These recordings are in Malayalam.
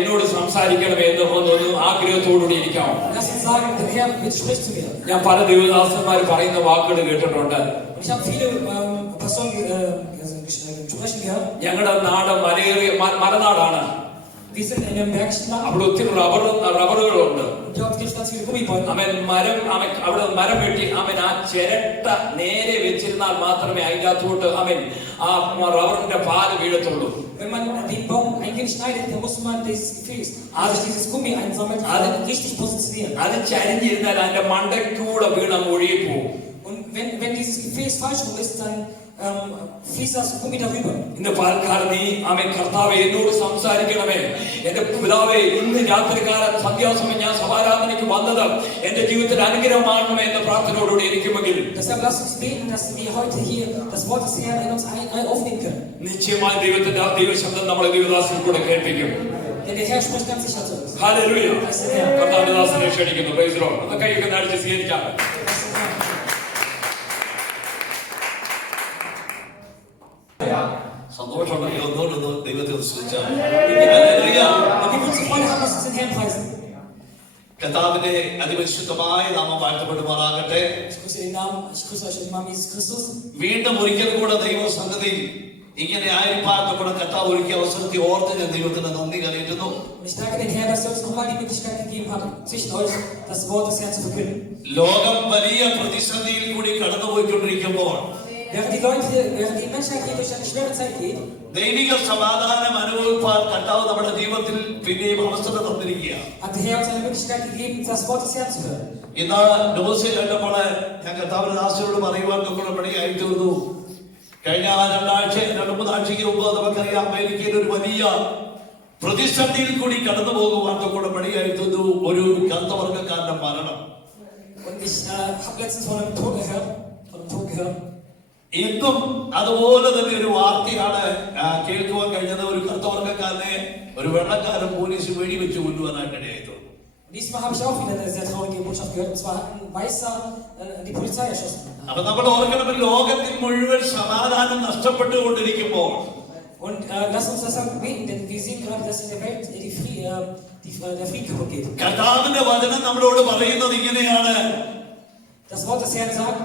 എന്നോട് സംസാരിക്കണമേ എന്ന് ഒന്ന് ആഗ്രഹത്തോടുകൂടി ഇരിക്കാം. ഞാൻ പല ദേവദാസന്മാർ പറയുന്ന വാക്കുകൾ കേട്ടിട്ടുണ്ട്. ഞങ്ങളുടെ നാട് മലനാടാണ്. അവിടെ ഒത്തിരി റബ്ബറുകളുണ്ട്. അവിടെ മരം വെട്ടി ആ ചിരട്ട നേരെ വെച്ചിരുന്നാൽ മാത്രമേ അതിൻ്റെ അകത്തോട്ട് ആ റബ്ബറിന്റെ പാല് വീഴത്തുള്ളൂ. അത് ചരിഞ്ഞിരുന്നാൽ അതിന്റെ മണ്ടയ്ക്കൂടെ വീണ ഒഴുകിപ്പോവും. ഇന്ന് പാൽക്കാലം നീ കർത്താവേ എന്നോട് സംസാരിക്കണമേ. എന്റെ പിതാവേ, ഇന്ന് രാത്രികാലം സന്ധ്യാസമയം ഞാൻ സഭാരാധനയ്ക്ക് വന്നത് എന്റെ ജീവിതത്തിൽ അനുഗ്രഹമാണമേ എന്ന പ്രാർത്ഥനയോടുകൂടി ഇരിക്കുമെങ്കിൽ നിശ്ചയമായി ദൈവത്തിന്റെ ദൈവശബ്ദം നമ്മളെ ദൈവദാസനിൽ കൂടെ കേൾപ്പിക്കും. ഹല്ലേലൂയ. കർത്താവിന്റെ ദാസനെ ക്ഷണിക്കുന്നു. Praise the Lord. കൈയൊക്കെ നാടിച്ച് സ്വീകരിക്കാം. സന്തോഷമുണ്ടെങ്കിൽ ഒന്നുകൊണ്ടൊന്ന് ദൈവത്തെ സ്തുതിച്ചാൽ. കർത്താവിന്റെ അതിപരിശുദ്ധമായ നാമം വാഴ്ത്തപ്പെടുമാറാകട്ടെ. വീണ്ടും ഒരിക്കൽ കൂടെ ദൈവസന്നിധി ഇങ്ങനെ ആയിരിപ്പാക്കപ്പെടുന്ന കർത്താവ് ഒരുക്കിയ അവസരത്തെ ഓർത്ത് ഞാൻ ദൈവത്തിന് നന്ദി കരയിട്ടുന്നു. ലോകം വലിയ പ്രതിസന്ധിയിൽ കൂടി കടന്നുപോയിക്കൊണ്ടിരിക്കുമ്പോൾ ദൈവിക സമാധാനം അനുഭവിപ്പാൻ കർത്താവ് നമ്മുടെ ജീവിതത്തിൽ പിന്നെയും അവസരം തന്നിരിക്കുക. ഇന്ന് ന്യൂസ് കണ്ടപ്പോൾ ഞാൻ കർത്താവിന്റെ ദാസനോട് പറയുവാൻ നമ്മുടെ പണിയായി തീർന്നു. കഴിഞ്ഞ 2-3 ആഴ്ചയ്ക്ക് മുമ്പ് നമുക്കറിയാം, അമേരിക്കയിൽ ഒരു വലിയ പ്രതിസന്ധിയിൽ കൂടി കടന്നു പോകുവാൻ നമ്മുടെ പണിയായി തീർന്നു. ഒരു കർത്തവർഗക്കാരന്റെ മരണം. ഇന്നും അതുപോലെ തന്നെ ഒരു വാർത്തയാണ് കേൾക്കുവാൻ കഴിഞ്ഞത്. ഒരു കർത്തവർഗക്കാരനെ ഒരു വെള്ളക്കാരൻ പോലീസ് വെടിവെച്ച് കൊല്ലുവാനായിട്ട് ഇടയായിരുന്നു. Diesmal habe ich auch wieder eine sehr traurige Botschaft gehört. Und zwar hat ein Weißer die Polizei erschossen. Aber നമ്മൾ ഓർക്കണം, ലോകത്തിൽ മുഴുവൻ സമാധാനം നഷ്ടപ്പെട്ടുകൊണ്ടിരിക്കുമ്പോൾ und lass uns deshalb beten, denn wir sehen gerade, dass in der Welt der Frieden kaputt geht. കർത്താവിന്റെ വചനം നമ്മളോട് പറയുന്നത് ഇങ്ങനെയാണ്. Das Wort des Herrn sagt,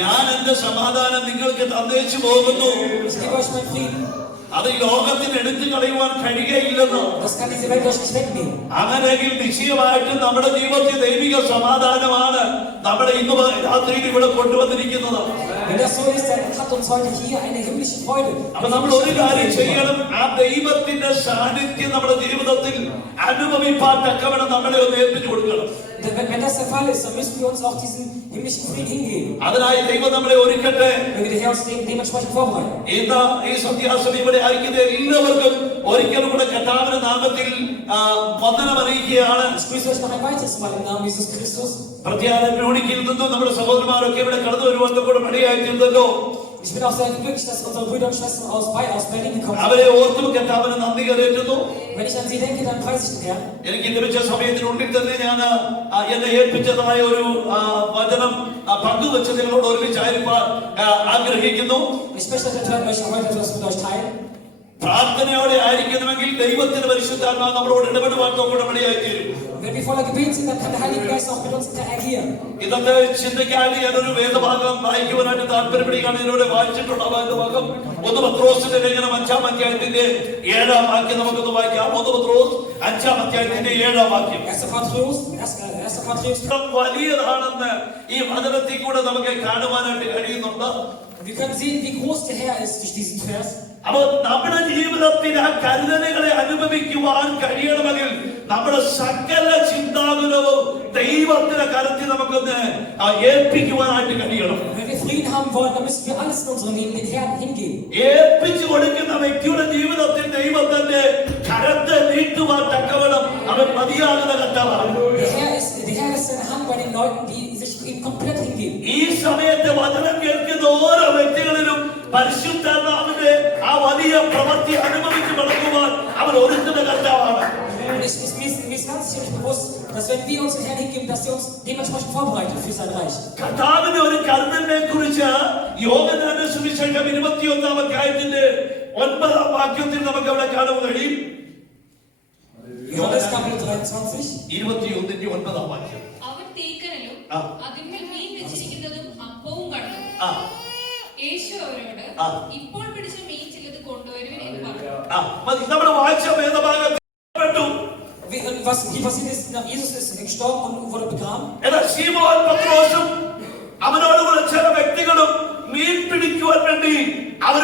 ഞാൻ എന്റെ സമാധാനം നിങ്ങൾക്ക് തന്നേച്ചു പോകുന്നു. ich gebe euch meinen Frieden. അത് ലോകത്തിന് എടുത്തു കളയുവാൻ കഴിയുകയില്ലെന്ന്. അങ്ങനെയെങ്കിൽ നിശ്ചയമായിട്ടും നമ്മുടെ ജീവിതത്തിൽ ദൈവിക സമാധാനമാണ് നമ്മളെ ഇന്ന് രാത്രിയിൽ ഇവിടെ കൊണ്ടുവന്നിരിക്കുന്നത്. അപ്പൊ നമ്മൾ ഒരു കാര്യം ചെയ്യണം, ആ ദൈവത്തിന്റെ സാന്നിധ്യം നമ്മുടെ ജീവിതത്തിൽ അനുഭവിപ്പാൻ തക്കവണ്ണം നമ്മളെ ഒന്ന് ഏൽപ്പിച്ചു കൊടുക്കണം. Wenn das der Fall ist, dann müssen wir uns auch diesen himmlischen Frieden hingeben. അതിനായി ദൈവം നമ്മളെ ഒരുക്കട്ടെ. Möge der Herr uns dementsprechend vorbereiten. ഇന്ന് ഈ സന്ധ്യാസമയം ഇവിടെ ആയിരിക്കുന്ന എല്ലാവർക്കും ഒരിക്കലും കൂടെ കർത്താവിന്റെ നാമത്തിൽ വന്ദനം അറിയിക്കുകയാണ്. Ich grüße euch noch ein weiteres Mal im Namen Jesus Christus. പ്രത്യാനൂണിക്കിൽ നിന്നും നമ്മുടെ സഹോദരന്മാരൊക്കെ ഇവിടെ കടന്നു വരുവാൻ കൂടെ മടിയായിത്തീർന്നല്ലോ. Ich bin auch sehr glücklich, dass unsere Brüder und Schwestern aus Berlin gekommen sind. അവരെ ഓർത്തും കർത്താവിന് നന്ദി കരേറ്റുന്നു. Wenn ich an sie denke, dann preise ich den Herrn. എനിക്ക് ലഭിച്ച സമയത്തിനുള്ളിൽ തന്നെ ഞാൻ എന്നെ ഏൽപ്പിച്ചതായ ഒരു വചനം പങ്കുവെച്ച് നിങ്ങളോട് ഒരുമിച്ചായിരിക്കാൻ ആഗ്രഹിക്കുന്നു. Ich möchte heute etwas mit euch teilen. പ്രാർത്ഥനയോടെ ആയിരിക്കണമെങ്കിൽ ദൈവത്തിന്റെ പരിശുദ്ധാത്മാവ് നമ്മളോട് ഇടപെടുവാൻ കൂടെ മടിയായിത്തീരും. Wenn wir voller Gebet sind, dann kann der Heilige Geist auch mit uns interagieren. ഇന്നത്തെ ചിന്തയ്ക്കായി ഞാനൊരു വേദഭാഗം വായിക്കുവാനായിട്ട് താല്പര്യപ്പെടുകയാണ്. ഇതിലൂടെ വായിച്ചിട്ടുള്ള വേദഭാഗം 1 പത്രോസിന്റെ ലേഖനം 5-ാം അധ്യായത്തിന്റെ 7-ാം വാക്യം നമുക്കൊന്ന് വായിക്കാം. 1 പത്രോസ് 5-ാം അധ്യായത്തിന്റെ 7-ാം വാക്യം. വലിയതാണെന്ന് ഈ വചനത്തിൽ കൂടെ നമുക്ക് കാണുവാനായിട്ട് കഴിയുന്നുണ്ട്. Wir können sehen, wie groß der Herr ist durch diesen Vers. അപ്പോൾ നമ്മുടെ ജീവിതത്തിൽ ആ കരുതലുകളെ അനുഭവിക്കുവാൻ കഴിയണമെങ്കിൽ നമ്മുടെ സകല ചിന്താകുലവും ദൈവത്തിന്റെ കരത്തിൽ നമുക്കൊന്ന് ഏൽപ്പിക്കുവാനായിട്ട് കഴിയണം. Wenn wir Frieden haben wollen, dann müssen wir alles in unserem Leben den Herrn hingeben. ഏൽപ്പിച്ചു കൊടുക്കുന്ന വ്യക്തിയുടെ ജീവിതത്തിൽ ദൈവത്തിന്റെ കരത്തെ നീട്ടുവാൻ തക്കവണ്ണം അവൻ മതിയാകുന്ന കർത്താവാണ്. Der Herr ist seine Hand bei den Leuten, die sich ihm komplett hingeben. ഈ സമയത്ത് വചനം കേൾക്കുന്ന ഓരോ വ്യക്തികളിലും പരിശുദ്ധാത്മാവിന്റെ ആ വലിയ പ്രവൃത്തി അനുഭവിച്ച് നടക്കുവാൻ അവൻ ഒരുക്കുന്ന കർത്താവാണ്. Mir ist ganz sicher bewusst, dass wenn wir uns den Herrn hingeben, dass er uns dementsprechend vorbereitet für sein Reich. കർത്താവിന്റെ ഒരു കരുതലിനെ കുറിച്ച് യോഹന്നാന്റെ സുവിശേഷം 21-ാം അധ്യായത്തിന്റെ 9-ാം വാക്യത്തിൽ നമുക്ക് അവിടെ കാണാൻ കഴിയും. 22. 21-9 വാക്യം. അവൻ തീക്കനലും ആ. അതിന്മേൽ മീൻ വെച്ചിരിക്കുന്നതും അപ്പവും കണ്ടു. ആ, യേശു അവരോട് ആ. ഇപ്പോൾ പിടിച്ച മീൻ ചിലത് കൊണ്ടുവരുവിൻ എന്ന് പറഞ്ഞു. ആ, മതി. നമ്മൾ വായിച്ച വേദഭാഗം പെട്ടു. Was passiert ist, Jesus ist gestorben und wurde begraben. എന്നാൽ ശീമോൻ പത്രോസും അവനോടുകൂടെ ചില വ്യക്തികളും മീൻ പിടിക്കുവാൻ വേണ്ടി അവർ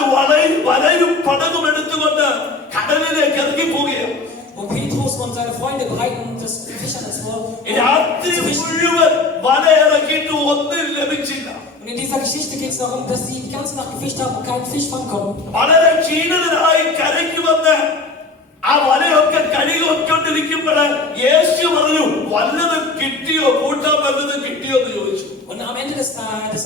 വലയും പടകും എടുത്തുകൊണ്ട് കടലിലേക്ക് ഇറങ്ങി പോവുകയാണ്. Und Petrus und seine Freunde bereiten das Fischern ins vor. രാത്രി മുഴുവൻ വല ഇറക്കിയിട്ട് ഒന്നും ലഭിച്ചില്ല. Und in dieser Geschichte geht es darum, dass sie die ganze Nacht gefischt haben und keinen Fisch fangen konnten. വളരെ ക്ഷീണിതരായി കരയ്ക്ക് വന്ന് ആ വലയൊക്കെ കഴുകിക്കൊണ്ടിരിക്കുമ്പോൾ യേശു പറഞ്ഞു, വല്ലതും കിട്ടിയോ, കൂട്ടാൻ വല്ലതും കിട്ടിയോ എന്ന് ചോദിച്ചു. Und am Ende des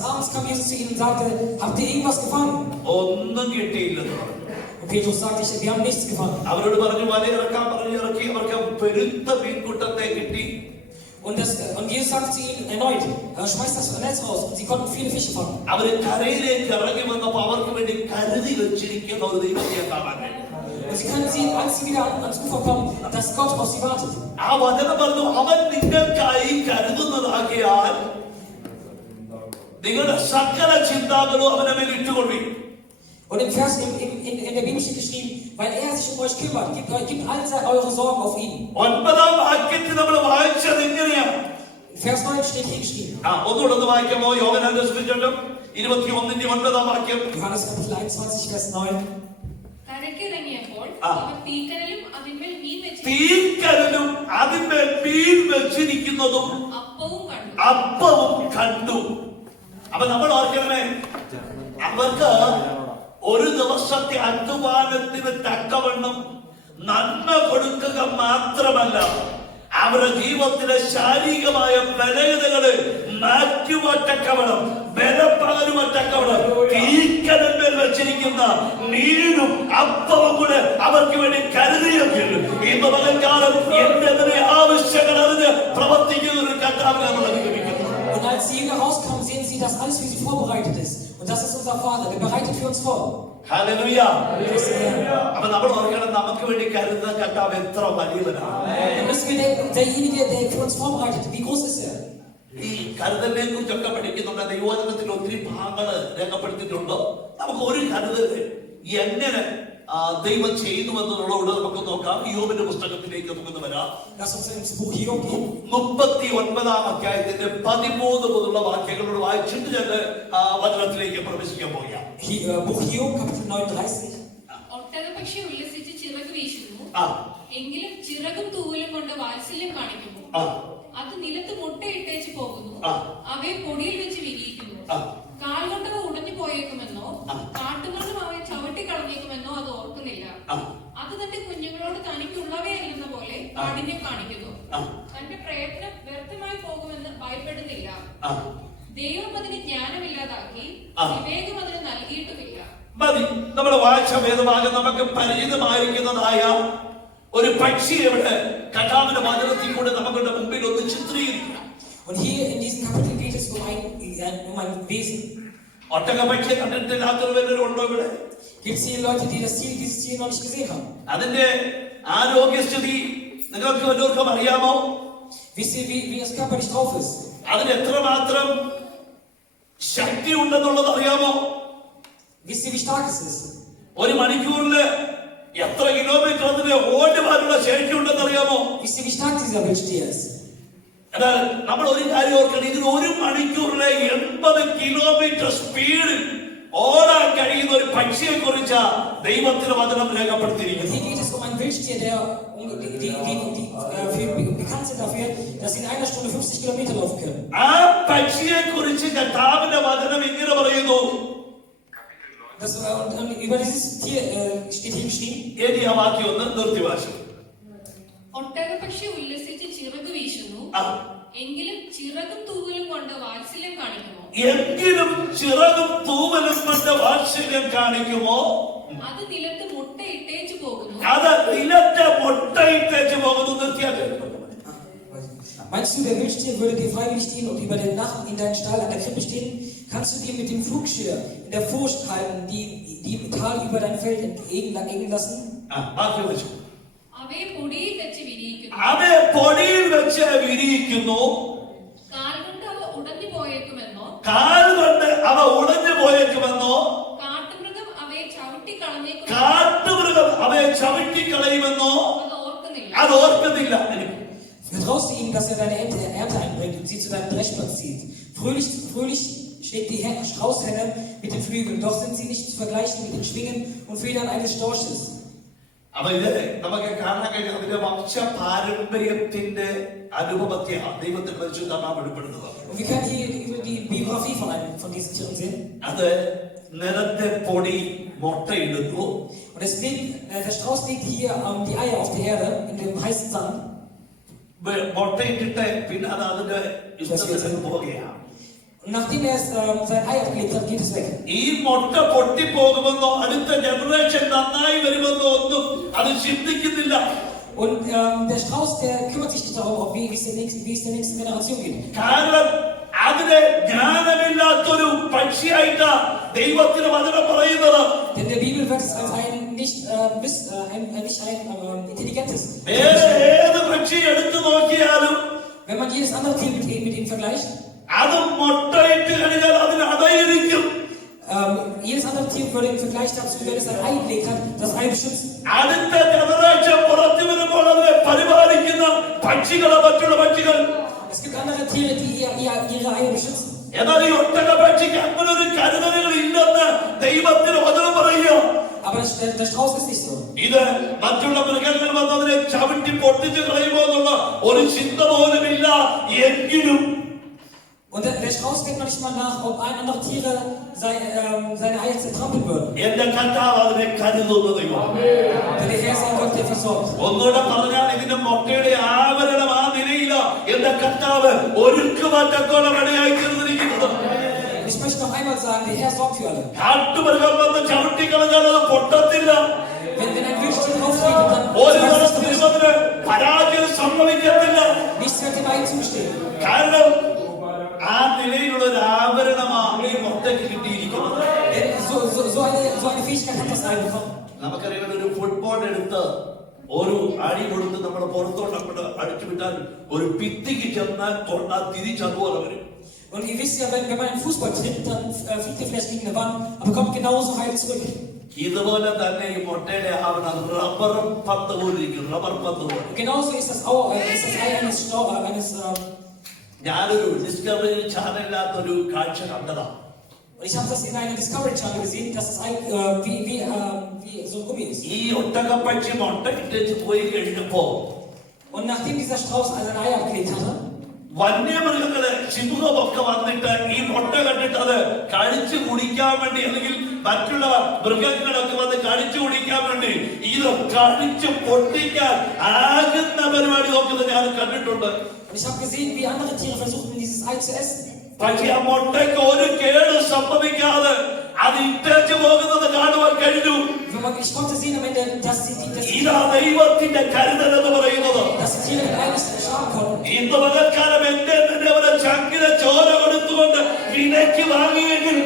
Abends kam Jesus zu ihnen und sagte, habt ihr irgendwas gefangen? ഒന്നും കിട്ടിയില്ലെന്ന് പറഞ്ഞു. Und Petrus sagte, wir haben nichts gefangen. അവരോട് പറഞ്ഞു, വല ഇറക്കാൻ പറഞ്ഞു. ഇറക്കി. അവർക്ക് പെരുത്ത മീൻകൂട്ടത്തെ കിട്ടി. Und Jesus sagte zu ihnen erneut, schmeißt das Netz raus. Und sie konnten viele Fische fangen. അവര് കരയിലേക്ക് ഇറങ്ങി വന്നപ്പോ അവർക്ക് വേണ്ടി കരുതി വെച്ചിരിക്കുന്ന ഒരു ദൈവത്തെ കാണാൻ കഴിയും. Und sie können sehen, als sie wieder ans Ufer kommen, dass Gott auf sie wartet. ആ വചനം പറഞ്ഞു, അവൻ നിങ്ങൾക്കായി കരുതുന്നതാകിയാൽ നിങ്ങളുടെ സകല ചിന്താകളും അവന്റെ മേൽ ഇട്ടുകൊള്ളുവിൻ. Und im Vers in der Bibel steht geschrieben, weil er sich um euch kümmert, gibt all eure Sorgen auf ihn. 9-ാം വാക്യത്തിൽ നമ്മൾ വായിച്ചത് എങ്ങനെയാണ്? Vers 9 steht hier geschrieben. ഒന്നുകൂടെ ഒന്ന് വായിക്കാമോ? യോഹന്നാന്റെ സുവിശേഷം 21-9 വാക്യം. Johannes Kapitel 21, Vers 9. കരയ്ക്കിറങ്ങിയപ്പോൾ ആ. അവൻ തീക്കനലും അതിന്മേൽ മീൻ തീക്കനലും അതിന്മേൽ മീൻ വെച്ചിരിക്കുന്നതും അപ്പവും കണ്ടു. അപ്പവും കണ്ടു. അപ്പൊ നമ്മൾ ഓർക്കണമേ, അവർക്ക് ഒരു ദിവസത്തെ അധ്വാനത്തിന് തക്കവണ്ണം നന്മ കൊടുക്കുക മാത്രമല്ല, അവരുടെ ജീവിതത്തിലെ ശാരീരികമായ ബലഹീനതകള് മാറ്റുവാറ്റക്കവണം, ബലപ്പകരുവാറ്റക്കവണം തീക്കനന്മേൽ വെച്ചിരിക്കുന്ന മീനും അപ്പവും കൂടെ അവർക്ക് വേണ്ടി കരുതിയെങ്കിൽ ഇന്ന് പകൽക്കാലം എന്റെ ആവശ്യങ്ങൾ അറിഞ്ഞ് പ്രവർത്തിക്കുന്ന ഒരു കർത്താവിനെ നമ്മൾ അനുഗമിക്കുന്നു. Und als die Jünger rauskamen, sehen sie, dass alles für sie vorbereitet ist. Und das ist unser Vater, der bereitet für uns vor. Hallelujah. അപ്പൊ നമ്മൾ ഓർക്കണം, നമുക്ക് വേണ്ടി കരുതുന്ന കർത്താവ് എത്ര വലിയവനാണ്. Dann müssen wir denken, derjenige, der für uns vorbereitet, wie groß ist er? ഈ കരുതലിനെ കുറിച്ചൊക്കെ പഠിക്കുന്നുണ്ട്. ദൈവവചനത്തിൽ ഒത്തിരി ഭാഗങ്ങള് രേഖപ്പെടുത്തിയിട്ടുണ്ട്. നമുക്ക് ഒരു കരുതല് എങ്ങനെ ദൈവം ചെയ്യുന്നു എന്നുള്ളതോട് നമുക്ക് നോക്കാം. യോബിന്റെ പുസ്തകത്തിലേക്ക് നമുക്കൊന്ന് വരാം. Lass uns ins Buch Hiob gehen. 39-ാം അധ്യായത്തിന്റെ 13 മുതലുള്ള വാക്യങ്ങളോട് വായിച്ചിട്ട് ഞാൻ വചനത്തിലേക്ക് പ്രവേശിക്കാൻ പോവുകയാണ്. Buch Hiob, Kapitel 39. ഒട്ടകപക്ഷി ഉല്ലസിച്ച് ചിറക് വീശുന്നു, ആ എങ്കിലും ചിറകും തൂവലും കൊണ്ട് വാത്സല്യം കാണിക്കുന്നു. ആ അത് നിലത്ത് മുട്ടയിട്ടേച്ച് പോകുന്നു, ആ. അവയെ പൊടിയിൽ വെച്ച് വിരിയിക്കുന്നു. ആ. കാൽ കൊണ്ടവ ഉടഞ്ഞു പോയേക്കുമെന്നോ ആ. കാട്ടുമൃഗം അവയെ ചവിട്ടി കളഞ്ഞേക്കുമെന്നോ അത് ഓർക്കുന്നില്ല. ആ. അത് തന്റെ കുഞ്ഞുങ്ങളോട് തനിക്കുള്ളവയല്ലെന്ന പോലെ കാഠിന്യം കാണിക്കുന്നു. ആ. തന്റെ പ്രയത്നം വ്യർത്ഥമായി പോകുമെന്ന് ഭയപ്പെടുന്നില്ല. ആ ദൈവം അതിന് ജ്ഞാനമില്ലാതാക്കി, ആ. വിവേകം അതിന് നൽകിയിട്ടുമില്ല. മതി. നമ്മൾ വായിച്ച വേദഭാഗം നമുക്ക് പരിചിതമായിരിക്കുന്നതായ ഒരു പക്ഷി എവിടെ കർത്താവിന്റെ വചനത്തിൽ കൂടെ നമ്മുടെ മുമ്പിൽ ഒന്ന് ചിത്രീകരിക്കാം. Und hier in diesem Kapitel geht es um ein Wesen. ഒട്ടകപക്ഷി കണ്ടിട്ടില്ലാത്തവരുണ്ടോ ഇവിടെ? Gibt es hier Leute, die dieses Tier noch nicht gesehen haben? അതിന്റെ ആരോഗ്യസ്ഥിതി നിങ്ങൾക്ക് വല്ലവർക്കും അറിയാമോ? Wisst ihr, wie das körperlich drauf ist? അതിന് എത്രമാത്രം ശക്തി ഉണ്ടെന്നുള്ളത് അറിയാമോ? Wisst ihr, wie stark es ist? ഒരു മണിക്കൂറില് എത്ര കിലോമീറ്റർ അതിന് ഓടുവാനുള്ള ശേഷി ഉണ്ടെന്ന് അറിയാമോ? Wisst ihr, wie stark dieser Wildstier ist? എന്നാൽ നമ്മൾ ഒരു കാര്യം ഓർക്കണം, ഇതിന് ഒരു മണിക്കൂറിലെ 80 കിലോമീറ്റർ സ്പീഡിൽ ഓടാൻ കഴിയുന്ന ഒരു പക്ഷിയെ കുറിച്ച് ദൈവത്തിന്റെ വചനം രേഖപ്പെടുത്തിയിരിക്കുന്നു. Hier geht es um einen Wildstier, die bekannt sind dafür, dass sie in einer Stunde 50 Kilometer laufen können. ആ പക്ഷിയെ കുറിച്ച് കർത്താവിന്റെ വചനം ഇങ്ങനെ പറയുന്നു. Und über dieses Tier steht hier geschrieben. ഇനി ആ വാക്യം ഒന്ന് നിർത്തി വായിച്ചു. ഒട്ടകപക്ഷി ഉല്ലസിച്ച് ചിറക് വീശുന്നു, എങ്കിലും ചിറകും തൂവലും കൊണ്ട് വാത്സല്യം കാണിക്കുമോ? എങ്കിലും ചിറകും തൂവലും കൊണ്ട് വാത്സല്യം കാണിക്കുമോ? അത് നിലത്ത് മുട്ടയിട്ടേച്ചു പോകുന്നു. അത് നിലത്തെ മുട്ടയിട്ടേച്ചു പോകുന്നു. നിർത്തിയാൽ Meinst du, der Wildstier würde dir freiwillig stehen und über den Nacht in deinen Stall an der Krippe stehen? Kannst du dir mit dem Flugschirr in der Furcht halten, die im Tal über dein Feld entgegen lassen? വാക്യം വെച്ചു. അവയെ പൊടിയിൽ വെച്ച് വിരിയിക്കുന്നു. അവയെ എങ്ങനെ വിരിയിക്കുന്നു, കാൽ കൊണ്ട് അവ ഉടഞ്ഞു പോയേക്കുമെന്നോ, കാൽ കൊണ്ട് അവ ഉടഞ്ഞു പോയേക്കുമെന്നോ, കാട്ടുമൃഗം അവയെ ചവിട്ടിക്കളഞ്ഞേക്കുമെന്നോ കാട്ടുമൃഗം അവയെ ചവിട്ടിക്കളയുമെന്നോ അത് ഓർക്കുന്നില്ല. അത് ഓർക്കുന്നില്ല. Vertraust du ihm, dass er deine Ernte einbringt und sie zu deinem Dreschplatz zieht? Fröhlich schlägt die Straußhenne mit den Flügeln, doch sind sie nicht zu vergleichen mit den Schwingen und Federn eines Storsches. അപ്പൊ ഇത് നമുക്ക് കാണാൻ കഴിയും അതിന്റെ വംശ പാരമ്പര്യത്തിന്റെ അനുഭവത്തെയാണ് ദൈവത്തിന്റെ പരിശുദ്ധാത്മാവ് വെളിപ്പെടുത്തുന്നത്. Und wir können hier über die Biografie von einem von diesen Tieren sehen. അത് നിലത്തെ പൊടി മുട്ടയിടുന്നു. Und der Strauß legt hier die Eier auf der Erde in dem heißen Sand. മുട്ടയിട്ടിട്ട് പിന്നെ അത് അതിന്റെ ഇഷ്ടത്തിന് പോവുകയാണ്. Und nachdem er sein Ei abgelegt hat, geht es weg. ഈ മുട്ട പൊട്ടിപ്പോകുമെന്നോ അടുത്ത ജനറേഷൻ നന്നായി വരുമെന്നോ ഒന്നും അത് ചിന്തിക്കുന്നില്ല. Und der Strauß, der kümmert sich nicht darum, wie es der nächsten Generation geht. കാരണം അതിനെ ജ്ഞാനമില്ലാത്തൊരു പക്ഷിയായിട്ടാ ദൈവത്തിന് വചനം പറയുന്നത്. Denn der Bibel wird es als ein nicht intelligentes. വേറെ ഏത് പക്ഷി എടുത്തു നോക്കിയാലും Wenn man jedes andere Tier mit ihm vergleicht, അത് മുട്ടയിട്ട് കഴിഞ്ഞാൽ അതിന് അടയിരിക്കും. jedes andere Tier würde im Vergleich dazu, wenn es ein Ei gelegt hat, das Ei beschützen. അടുത്ത ജനറേഷൻ പുറത്തു വരുമ്പോൾ അതിനെ പരിപാലിക്കുന്ന പക്ഷികളെ മറ്റുള്ള പക്ഷികൾ. Es gibt andere Tiere, die ihre Eier beschützen. എന്നാൽ ഈ ഒട്ടക പക്ഷിക്ക് അങ്ങനെ ഒരു കരുതലുകൾ ഇല്ലെന്ന് ദൈവത്തിന് വചനം പറയുക. Aber der Strauß ist nicht so. ഇത് മറ്റുള്ള മൃഗങ്ങൾ വന്നതിനെ ചവിട്ടി പൊട്ടിച്ച് കളയുമോ എന്നുള്ള ഒരു ചിന്ത പോലുമില്ല. എങ്കിലും Und der Strauß denkt manchmal nach, ob andere Tiere seine Eier zertrampeln würden. എന്റെ കർത്താവ് അതിനെ കരുതുന്ന ദൈവം. Denn der Herr ist ein Gott, der versorgt. ഒന്നുകൂടെ പറഞ്ഞാൽ ഇതിന്റെ മുട്ടയുടെ ആവരണം ആ നിലയില എന്റെ കർത്താവ് ഒരുക്കുമാറ്റത്തോളം ഇടയായി തീർന്നിരിക്കുന്നത്. Ich möchte noch einmal sagen, der Herr sorgt für alle. കാട്ടുമൃഗം വന്ന് ചവിട്ടിക്കളഞ്ഞാൽ അത് പൊട്ടത്തില്ല. Wenn ein Wildstier draufsteht, ഒരു dann തരത്തിലും അതിന് പരാജയം സംഭവിക്കത്തില്ല. nichts wird dem Ei zugestehen. കാരണം ആ നിലയിലുള്ള ഒരു ആവരണമാണ് ഈ മുട്ടയ്ക്ക് കിട്ടിയിരിക്കുന്നത്. Denn so eine Fähigkeit hat das Ei bekommen. നമുക്കറിയാം ഒരു ഫുട്ബോൾ എടുത്ത് ഒരു അടി കൊടുത്ത് നമ്മുടെ പുറത്തോട്ട് അങ്ങോട്ട് അടിച്ചു വിട്ടാൽ ഒരു ഭിത്തിക്ക് ചെന്നാൽ കൊണ്ടാ തിരിച്ചതുപോലെ വരും. Und ihr wisst ja, wenn man einen Fußball tritt, dann fliegt er vielleicht gegen eine Wand, aber kommt genauso heil zurück. ഇതുപോലെ തന്നെ ഈ മുട്ടയുടെ ആവരണം റബ്ബർ പന്ത് പോലെ ഇരിക്കും. റബ്ബർ പന്ത് പോലെ. Genauso ist das Ei eines ഞാനൊരു ഡിസ്കവറി ചാനലിനകത്തൊരു കാഴ്ച കണ്ടതാ. Und ich habe das in einem Discovery Channel gesehen, dass das Ei wie so ein Gummi ist. ഈ ഒട്ടകപ്പക്ഷി മുട്ട ഇട്ടേച്ച് പോയി കഴിഞ്ഞപ്പോ Und nachdem dieser Strauß sein Ei abgelegt hatte, വന്യമൃഗങ്ങള് സിംഹമൊക്കെ വന്നിട്ട് ഈ മുട്ട കണ്ടിട്ട് അത് കഴിച്ചു കുടിക്കാൻ വേണ്ടി അല്ലെങ്കിൽ മറ്റുള്ള മൃഗങ്ങളൊക്കെ വന്ന് കഴിച്ചു കുടിക്കാൻ വേണ്ടി ഇത് കഴിച്ചു പൊട്ടിക്കാൻ ആകുന്ന പരിപാടി നോക്കുന്നത് ഞാൻ കണ്ടിട്ടുണ്ട്. und ich habe gesehen, wie andere Tiere versuchten, dieses Ei zu essen. പക്ഷെ ആ മുട്ടയ്ക്ക് ഒരു കേട് സംഭവിക്കാതെ അത് ഇട്ടേച്ച് പോകുന്നത് കാണുവാൻ കഴിഞ്ഞു. Ich konnte sehen am Ende, dass ഇതാ ദൈവത്തിന്റെ കരുതൽ എന്ന് പറയുന്നത്. die Tiere mit Ei nicht schaden konnten. ഇന്ന് പകൽക്കാലം എന്റെ തന്നെ അവരെ ചങ്കിലെ ചോര കൊടുത്തുകൊണ്ട് വിലയ്ക്ക് വാങ്ങിയെങ്കിൽ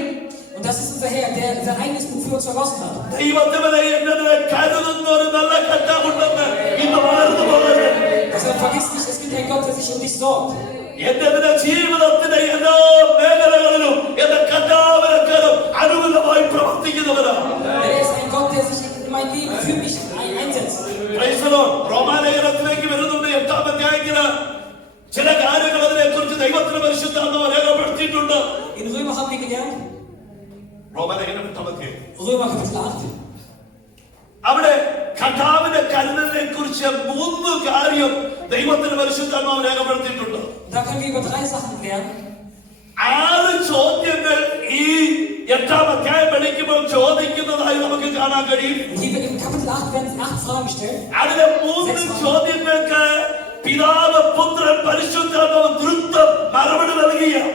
Und das ist unser Herr, der sein eigenes Blut für uns vergossen hat. ദൈവത്തിനെ എന്നതിനെ കരുതുന്ന ഒരു നല്ല കർത്താവുണ്ടെന്ന് ഇന്ന് മറന്നു പോകരുത്. Also vergiss nicht, es gibt einen Gott, der sich um dich sorgt. എന്റെ ജീവിതത്തിന്റെ എല്ലാ മേഖലകളിലും എന്റെ കർത്താവിനെക്കാളും അനുകൂലമായി പ്രവർത്തിക്കുന്നവരാണ്. Er ist ein Gott, der sich in mein Leben für mich einsetzt. റോമാലേഖനത്തിലേക്ക് വരുന്നുണ്ട്. 8-ാം അധ്യായത്തില് ചില കാര്യങ്ങൾ അതിനെ കുറിച്ച് ദൈവത്തിന്റെ പരിശുദ്ധാത്മാവ് രേഖപ്പെടുത്തിയിട്ടുണ്ട്. In Römer haben wir gelernt, റോമാലേഖനം 8-ാം അധ്യായം Römer Kapitel 8. അവിടെ കർത്താവിന്റെ കരുതലിനെ കുറിച്ച് 3 കാര്യം ദൈവത്തിന്റെ പരിശുദ്ധാത്മാവ് രേഖപ്പെടുത്തിയിട്ടുണ്ട്. Da können wir über 3 Sachen lernen. 6 ചോദ്യങ്ങൾ ഈ 8-ാം അധ്യായം പഠിക്കുമ്പോൾ ചോദിക്കുന്നതായി നമുക്ക് കാണാൻ കഴിയും. Hier wird im Kapitel 8 werden 8 Fragen gestellt. അതിലെ 3 ചോദ്യങ്ങൾക്ക് പിതാവ് പുത്രൻ പരിശുദ്ധാത്മാവ് ദ്രുതം മറുപടി നൽകുകയാണ്.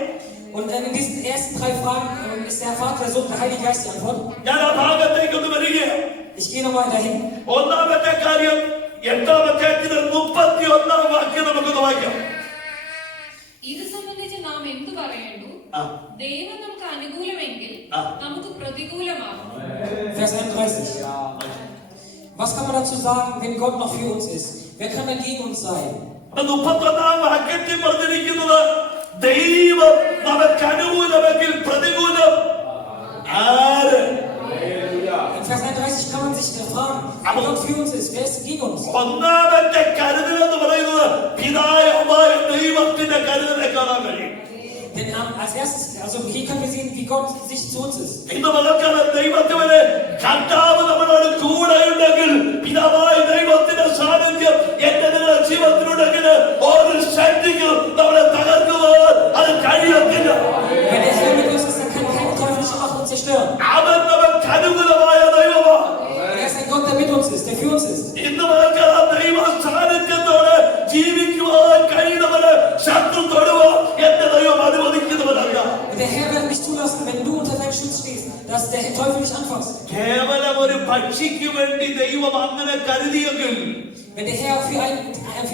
Und in diesen ersten 3 Fragen ist der Vater, der Sohn, der Heilige Geist die Antwort. ഞാൻ ആ ഭാഗത്തേക്കൊന്ന് വരികയാണ്. Ich gehe nochmal dahin. ഒന്നാമത്തെ കാര്യം 8-ാം അധ്യായത്തിലെ 31-ാം വാക്യം നമുക്കൊന്ന് വായിക്കാം. ഇത് സംബന്ധിച്ച് നാം എന്തു പറയേണ്ടു? ആ. ദൈവം നമുക്ക് അനുകൂലമെങ്കിൽ നമുക്ക് പ്രതികൂലമാകും. Vers 31. Was kann man dazu sagen, wenn Gott noch für uns ist? Wer kann dann gegen uns sein? 31 വാക്യത്തിൽ പറഞ്ഞിരിക്കുന്നത് ദൈവം നമുക്ക് അനുകൂലമെങ്കിൽ പ്രതികൂലം ആര്? In Vers 31 kann man sich fragen, wer Gott für uns ist, wer ist gegen uns? ഒന്നാമത്തെ കരുതൽ എന്ന് പറയുന്നത് പിതാവായ ദൈവത്തിന്റെ കരുതലെ കാണാൻ കഴിയും. Denn als erstes, also hier können wir sehen, wie Gott sich zu uns ist. ഇന്ന് പകൽക്കാലം ദൈവത്തിന് കർത്താവ് നമ്മളോട് കൂടെ ഉണ്ടെങ്കിൽ പിതാവായ ദൈവത്തിന്റെ സാന്നിധ്യം എന്റെ നിങ്ങളുടെ ജീവിതത്തിലുണ്ടെങ്കിൽ ഒരു ശക്തിക്കും നമ്മളെ തകർക്കുവാൻ അത് കഴിയത്തില്ല. Wenn der Herr mit uns ist, dann kann keine teuflische Macht uns zerstören. അവൻ നമുക്ക് അനുകൂലമായ ദൈവമാണ്. Er ist ein Gott, der mit uns ist, der für uns ist. ഇന്ന് പകൽക്കാലം ദൈവ സാന്നിധ്യത്തോടെ ജീവിക്കുവാൻ കഴിയുന്നവന് ശത്രു തൊടുവാൻ എന്റെ ദൈവം അനുവദിക്കുന്നവനല്ല. Der Herr wird nicht zulassen, wenn du unter seinem Schutz stehst, dass der Teufel nicht anfasst. കേവലം ഒരു പക്ഷിക്ക് വേണ്ടി ദൈവം അങ്ങനെ കരുതിയെങ്കിൽ Wenn der Herr für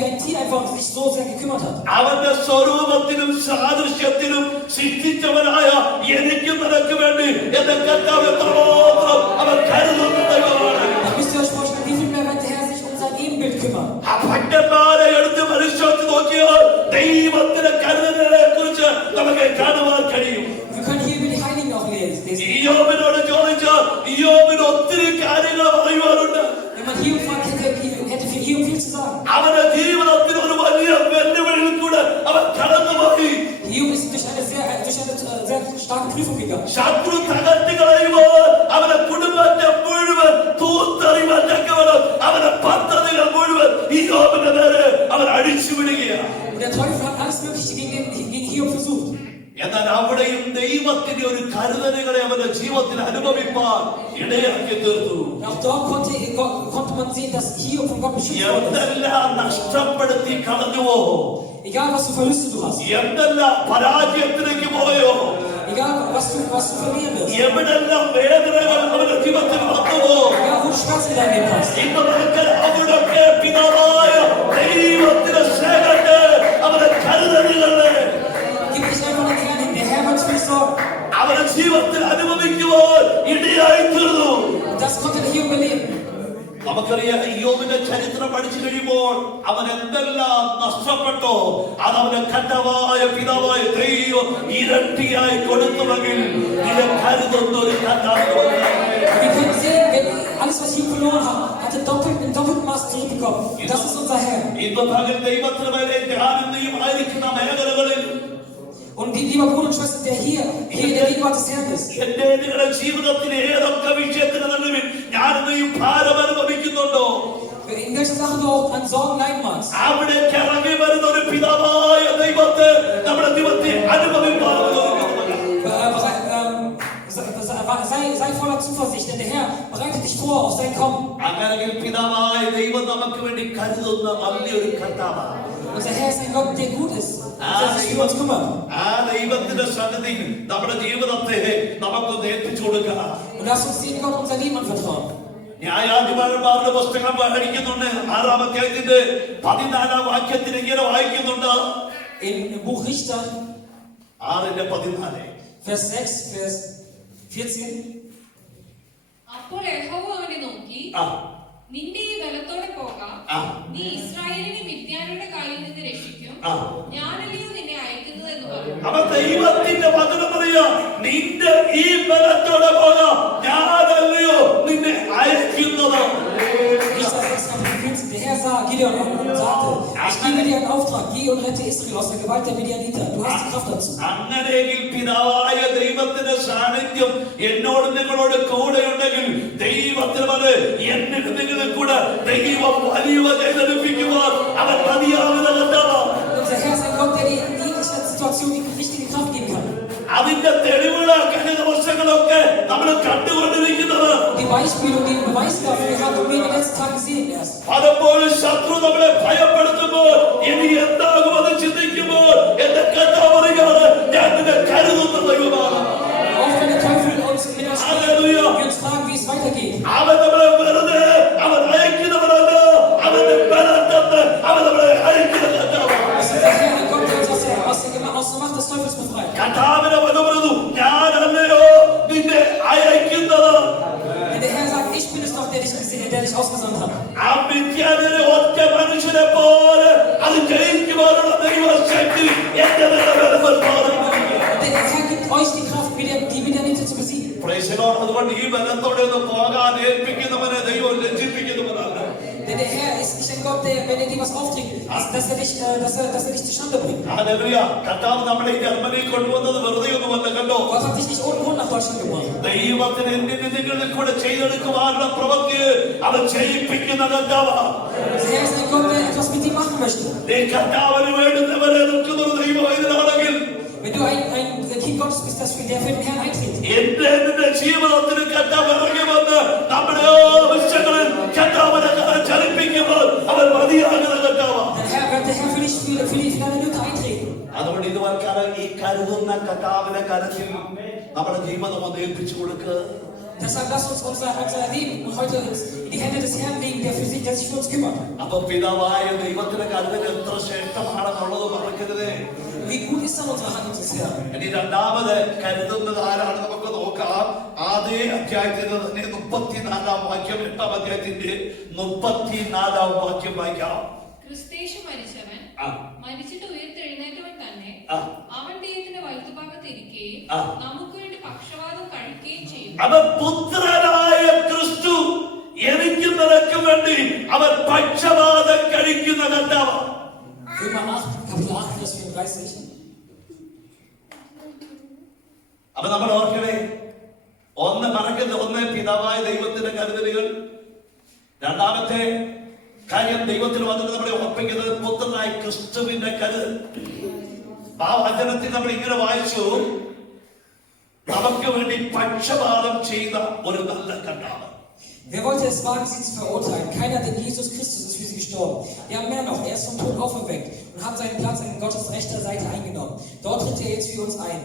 ein Tier einfach sich so sehr gekümmert hat, അവന്റെ സ്വരൂപത്തിനും സാദൃശ്യത്തിനും സൃഷ്ടിച്ചവനായ എനിക്കും നിനക്ക് വേണ്ടി എന്റെ കർത്താവ് എത്രമാത്രം അവൻ കരുതുന്ന ദൈവമാണ്. dann müsst ihr euch vorstellen, wie viel mehr wird der Herr sich um sein Ebenbild kümmern. ആ ഭക്തന്മാരെ എടുത്ത് പരിശോധിച്ച് നോക്കിയാൽ ദൈവത്തിന്റെ കരുതലിനെ കുറിച്ച് നമുക്ക് കാണുവാൻ കഴിയും. Wir können hier über die Heiligen auch lesen. ഇയ്യോബിനോട് ചോദിച്ചാൽ ഇയ്യോബിന് ഒത്തിരി കാര്യങ്ങൾ പറയുവാനുണ്ട്. Wenn man Hiob fragt, hätte für Hiob viel zu sagen. അവന്റെ ജീവിതത്തിൽ ഒരു വലിയ വെല്ലുവിളിയിൽ കൂടെ അവൻ കടന്നുപോയി. Hiob ist durch eine sehr starke Prüfung gegangen. ശത്രു തകർത്ത് കളയുമ്പോൾ അവന്റെ കുടുംബത്തെ മുഴുവൻ തൂത്തെറിയുവാൻ തക്കവണ്ണം അവന്റെ പദ്ധതികൾ മുഴുവൻ ഇയ്യോബിന്റെ നേരെ അവൻ അടിച്ചു വിടുകയാണ്. Und der Teufel hat alles Mögliche gegen Hiob versucht. എന്നാൽ അവിടെയും ദൈവത്തിന്റെ ഒരു കരുതലുകളെ അവന്റെ ജീവിതത്തിൽ അനുഭവിപ്പാൻ ഇടയാക്കി തീർത്തു. Auch dort konnte man sehen, dass Hiob von Gott beschützt worden ist. എന്തെല്ലാം നഷ്ടപ്പെടുത്തി കളഞ്ഞുവോ, Egal was für Verluste du hast, എന്തെല്ലാം പരാജയത്തിലേക്ക് പോയോ, egal was du verlieren wirst, എവിടെല്ലാം വേദനകൾ അവന്റെ ജീവിതത്തിൽ വന്നുവോ, egal wo du Schmerzen in deinem Leben hast, ഇന്ന് നമുക്ക് അവിടൊക്കെ പിതാവായ ദൈവത്തിന്റെ സ്നേഹത്തെ അവന്റെ കരുതലുകളെ gib dich einfach an den Herrn hin. Der Herr wird für dich sorgen. അവരുടെ ജീവിതത്തിൽ അനുഭവിക്കുവാൻ ഇടയായി തീർന്നു. Und das konnte der Hiob erleben. നമുക്കറിയാം ഇയ്യോബിന്റെ ചരിത്രം പഠിച്ചു കഴിയുമ്പോൾ അവൻ എന്തെല്ലാം നഷ്ടപ്പെട്ടോ അത് അവന്റെ കർത്താവായ പിതാവായ ദൈവം ഇരട്ടിയായി കൊടുത്തുവെങ്കിൽ ഇത് കരുതുന്ന ഒരു കർത്താവ്. Wir können sehen, wenn alles, was Hiob verloren hat, hat er in doppeltem Maß zurückbekommen. Und das ist unser Herr. ഇന്ന് പകൽ ദൈവത്തിന് മേലെ ധ്യാനം ആയിരിക്കുന്ന മേഖലകളിൽ Und lieber Bruder und Schwester, der hier in der Gegenwart des Herrn ist, എന്റെ നിങ്ങളുടെ ജീവിതത്തിൽ ഏതൊക്കെ വിഷയത്തിന് നടുവിൽ ഞാനിന്ന് ഈ ഭാരം അനുഭവിക്കുന്നുണ്ടോ, in welcher Sache du auch an Sorgen leiden magst, അവിടെ ഇറങ്ങി വരുന്ന ഒരു പിതാവായ ദൈവത്തെ നമ്മുടെ ജീവിതത്തിൽ അനുഭവിക്കാൻ sei voller Zuversicht, denn der Herr bereitet dich vor auf sein Kommen. അങ്ങനെങ്കിൽ പിതാവായ ദൈവം നമുക്ക് വേണ്ടി കരുതുന്ന വലിയൊരു കർത്താവാണ്. Unser Herr ist ein Gott, der gut ist, der sich um uns kümmert. ആ ദൈവത്തിന്റെ സന്നിധിയിൽ നമ്മുടെ ജീവിതത്തെ നമുക്കൊന്ന് ഏൽപ്പിച്ചു കൊടുക്കാം. Und lass uns dem Gott unser Leben anvertrauen. ന്യായാധിപന്മാരുടെ പുസ്തകം പഠിക്കുന്നുണ്ട്. 6-ാം അധ്യായത്തിന്റെ 14-ാം വാക്യത്തിൽ ഇങ്ങനെ വായിക്കുന്നുണ്ട്. Im Buch Richter, 6:14. Vers 6, Vers 14. അപ്പോൾ യഹോവ അവനെ നോക്കി, ആ നിന്റെ ഈ ബലത്തോടെ പോകാം, ആ. നീ ഇസ്രായേലിനെ മിദ്യാനയുടെ കയ്യിൽ നിന്ന് രക്ഷിക്കും, ആ. ഞാനല്ലയോ നിന്നെ അയക്കുന്നത് എന്ന് പറഞ്ഞു. അപ്പൊ ദൈവത്തിന്റെ വചനം പറയാ, നിന്റെ ഈ ബലത്തോടെ പോകാം, ഞാനല്ലയോ നിന്നെ അയക്കുന്നത്. Richter 6, Kapitel 14. Der Herr sah Gideon an und sagte, ich gebe dir einen Auftrag, geh und rette Israel aus der Gewalt der Midianiter. Du hast die Kraft dazu. അങ്ങനെയെങ്കിൽ പിതാവായ ദൈവത്തിന്റെ സാന്നിധ്യം എന്നോട് നിങ്ങളോട് കൂടെ ഉണ്ടെങ്കിൽ ദൈവത്തിന് വരെ എന്നിട്ട് നിങ്ങളിൽ കൂടെ ദൈവം വലിയ ചെയ്തെടുപ്പിക്കുവാൻ അവൻ മതിയാവുന്ന കർത്താവാണ്. Unser Herr ist ein Gott, der dir in jeglicher Situation die richtige Kraft geben kann. അതിന്റെ തെളിവുകൾ കഴിഞ്ഞ വർഷങ്ങളൊക്കെ നമ്മൾ കണ്ടുകൊണ്ടിരിക്കുന്നത്. Die Beispiele und den Beweis dafür haben wir in den letzten Tagen gesehen erst. പലപ്പോഴും ശത്രു നമ്മളെ ഭയപ്പെടുത്തുമ്പോൾ ഇനി എന്താകുമെന്ന് ചിന്തിക്കുമ്പോൾ എന്റെ കർത്താവ് പറയുകയാണ്, ഞാൻ നിന്നെ കരുതുന്ന ദൈവമാണ്. Auch wenn der Teufel uns mit uns spielt, wir uns fragen, wie es weitergeht. അവൻ നമ്മളെ വെറുതെ അവൻ അയക്കുന്നവരല്ല, അവന്റെ ബലം തന്ന് അവൻ നമ്മളെ അയക്കുന്ന കർത്താവാണ്. Es ist unser Herr, ein Gott, der uns aus der Macht des Teufels befreit. കർത്താവിനെ വചനം പറയുന്നു, ഞാനല്ലയോ നിന്നെ അയക്കുന്നത്. Wenn der Herr sagt, ich bin es doch, der dich ausgesandt hat. ആ മിഥ്യാവിനെ ഒറ്റ മനുഷ്യനെ പോലെ അത് ജയിക്കുവാനുള്ള ദൈവശക്തി എന്റെ Der Herr gibt euch die Kraft, die Midianiter zu besiegen. അതുകൊണ്ട് ഈ ബലത്തോടെ ഒന്ന് പോകാൻ ഏൽപ്പിക്കുന്നവനെ ദൈവം ലജ്ജിപ്പിക്കുന്നവനാണ്. Denn der Herr ist nicht ein Gott, der, wenn er dir was aufträgt, dass er dich zur Schande bringt. Hallelujah. കർത്താവ് നമ്മളെ ഈ ജർമ്മനിയിൽ കൊണ്ടുവന്നത് വെറുതെ ഒന്നുമല്ല കേട്ടോ. Gott hat dich nicht ohne Grund nach Deutschland gebracht. ദൈവത്തിന് നിങ്ങളിൽ കൂടെ ചെയ്തെടുക്കുവാനുള്ള പ്രവൃത്തി അവൻ ചെയ്യിപ്പിക്കുന്ന കർത്താവാണ്. Der Herr ist ein Gott, der etwas mit dir machen möchte. നീ കർത്താവിന് വേണ്ടുന്നവരെ നിൽക്കുന്ന ഒരു ദൈവമാണെങ്കിൽ, Wenn du ein Kind Gottes bist, das der für den Herrn eintritt. എന്റെ ജീവിതത്തിൽ കർത്താവ് ഇറങ്ങി വന്ന് നമ്മുടെ ആവശ്യങ്ങളിൽ കർത്താവിനെ ചലിപ്പിക്കുമ്പോൾ അവൻ മതിയാകുന്ന കർത്താവാണ്. Der Herr wird für deine Nöte eintreten. അതുകൊണ്ട് ഇതുവരെ ഈ കരുതുന്ന കർത്താവിന്റെ കരത്തിൽ നമ്മുടെ ജീവിതം ഒന്ന് ഏൽപ്പിച്ചു കൊടുക്കുക. Deshalb lass uns unser Leben heute in die Hände des Herrn legen, der sich für uns kümmert. അപ്പൊ പിതാവായ ദൈവത്തിന്റെ കരുതൽ എത്ര ശ്രേഷ്ഠമാണെന്നുള്ളത് മറക്കരുതേ. Wie gut ist dann unsere Hand unseres Herrn? ഇനി രണ്ടാമത് കരുതുന്നത് ആരാണ് നമുക്ക് നോക്കാം. അതേ അധ്യായത്തിൽ തന്നെ 34-ാം വാക്യം, 8-ാം അധ്യായത്തിന്റെ 34-ാം വാക്യം വായിക്കാം. ക്രിസ്തേശു മരിച്ചവൻ മരിച്ചിട്ട് ഉയർത്തെഴുന്നേറ്റവൻ തന്നെ അവൻ ദൈവത്തിന്റെ വലത്തുഭാഗത്തിരിക്കുകയും നമുക്ക് വേണ്ടി പക്ഷവാദം കഴിക്കുകയും ചെയ്യും. അവൻ പുത്രനായ ക്രിസ്തു എനിക്കും നിനക്കും വേണ്ടി അവൻ പക്ഷവാദം കഴിക്കുന്ന കർത്താവ്. Römer 8, Kapitel 8, Vers 34. അപ്പൊ നമ്മൾ ഓർക്കണേ, ഒന്ന് മറക്കരുത്. ഒന്ന് പിതാവായ ദൈവത്തിന്റെ കരുതലുകൾ. രണ്ടാമത്തെ കാര്യം ദൈവത്തിന് വന്നിട്ട് നമ്മളെ ഓർപ്പിക്കുന്നത് പുത്രനായ ക്രിസ്തുവിന്റെ കരുതൽ. ആ വചനത്തിൽ നമ്മൾ ഇങ്ങനെ വായിച്ചു, നമുക്ക് വേണ്ടി പക്ഷപാതം ചെയ്ത ഒരു നല്ല കർത്താവ്. Wer wollte es wagen, sie zu verurteilen? Keiner, denn Jesus Christus ist für sie gestorben. Ja, mehr noch, er ist vom Tod auferweckt und hat seinen Platz an Gottes rechter Seite eingenommen. Dort tritt er jetzt für uns ein.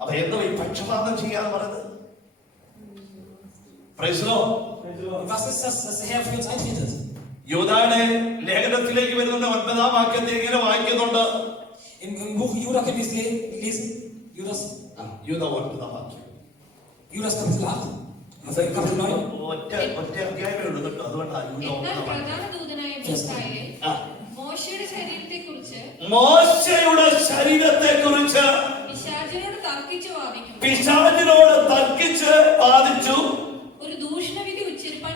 അപ്പൊ എന്തോ ഈ പക്ഷപാതം ചെയ്യാൻ പറഞ്ഞത്? Praise the Lord. Und was ist das, dass der Herr für uns eintretet? യൂദായുടെ ലേഖനത്തിലേക്ക് വരുന്ന 9-ാം വാക്യത്തെ ഇങ്ങനെ വായിക്കുന്നുണ്ട്. Im Buch Juda können wir es lesen. യൂദാ 9-ാം വാക്യം. Judas Kapitel 8. Also Kapitel 9. ഒറ്റ അധ്യായമേ ഉള്ളൂ കേട്ടോ. അതുകൊണ്ടാണ് യൂദാ എന്നാൽ 9-ാം വാക്യം. പ്രധാന ദൂതനായ മീഖായേൽ മോശയുടെ ശരീരത്തെക്കുറിച്ച് മോശയുടെ ശരീരത്തെക്കുറിച്ച് പിശാചിനോട് തർക്കിച്ച് വാദിച്ചു. ഒരു ദൂഷണവിധി ഉച്ചരിപ്പാൻ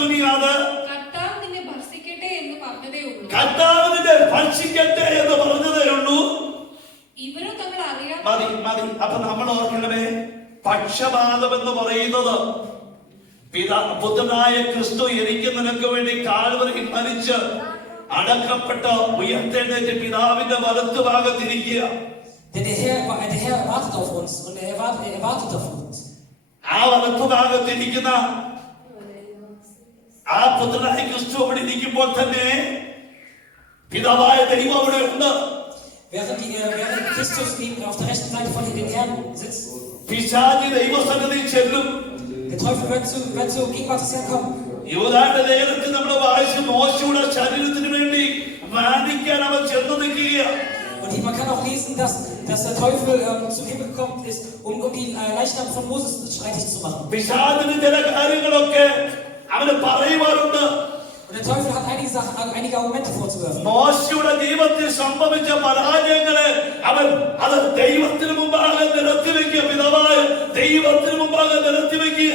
തുനിയാതെ കർത്താവ് നിന്നെ ഭർഷിക്കട്ടെ എന്ന് പറഞ്ഞതേ ഉള്ളൂ. ഇവരും തങ്ങൾ അറിയാം. മതി. അപ്പൊ നമ്മൾ ഓർക്കണമേ, പക്ഷപാതം എന്ന് പറയുന്നത് പുത്രനായ ക്രിസ്തു എനിക്ക് നിനക്ക് വേണ്ടി കാൽവരിയിൽ മരിച്ച് അടക്കപ്പെട്ട് ഉയർത്തെഴുന്നേറ്റ് പിതാവിന്റെ വലത്തുഭാഗത്തിരിക്കുക. Denn der Herr wartet auf uns und er wartet auf uns. ആ വലത്തുഭാഗത്തിരിക്കുന്ന ആ പുത്രനായ ക്രിസ്തു അവിടെ ഇരിക്കുമ്പോൾ തന്നെ പിതാവായ ദൈവം അവിടെ ഉണ്ട്. Während Christus auf der rechten Seite von dem Herrn sitzt, പിശാചി ദൈവസന്നിധിയിൽ ചെല്ലും. der Teufel wird zur Gegenwart des Herrn kommen. യൂദായുടെ ലേഖനത്തിൽ നമ്മൾ വായിച്ചു, മോശയുടെ ശരീരത്തിന് വേണ്ടി വാദിക്കാൻ അവൻ ചെന്നു നിൽക്കുക. Und man kann auch lesen, dass der Teufel zum Himmel gekommen ist, um die Leichnam von Moses streitig zu machen. പിശാചിന് ചില കാര്യങ്ങളൊക്കെ അവന് പറയുവാനുണ്ട്. Und der Teufel hat einige Argumente vorzuwerfen. മോശയുടെ ജീവിതത്തിൽ സംഭവിച്ച പരാജയങ്ങളെ അവൻ അത് ദൈവത്തിന് മുമ്പാകെ നിരത്തി വെക്കുക. പിതാവായ ദൈവത്തിന് മുമ്പാകെ നിരത്തി വെക്കുക.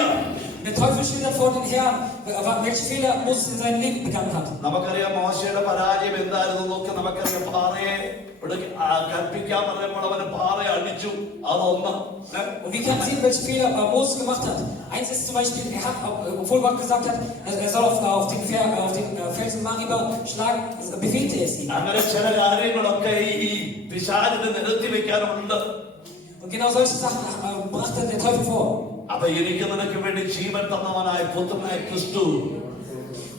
Der Teufel schildert vor den Herrn, welche Fehler Moses in seinem Leben begangen hat. നമുക്കറിയാം മോശയുടെ പരാജയം എന്തായിരുന്നു എന്നൊക്കെ നമുക്കറിയാം. പാറയെ കൽപ്പിക്കാൻ പറയുമ്പോൾ അവന് പാറയെ അടിച്ചു. അതൊന്ന്. Und wir können sehen, welche Fehler Moses gemacht hat. Eins ist zum Beispiel, er hat, obwohl Gott gesagt hat, er soll auf den Felsen Mariba schlagen, befehlte es ihm. അങ്ങനെ ചില കാര്യങ്ങളൊക്കെ ഈ പിശാചിനെ നിരത്തി വെക്കാനുണ്ട്. Und genau solche Sachen brachte der Teufel vor. അപ്പൊ എനിക്ക് നിനക്ക് വേണ്ടി ജീവൻ തന്നവനായ പുത്രനായ ക്രിസ്തു,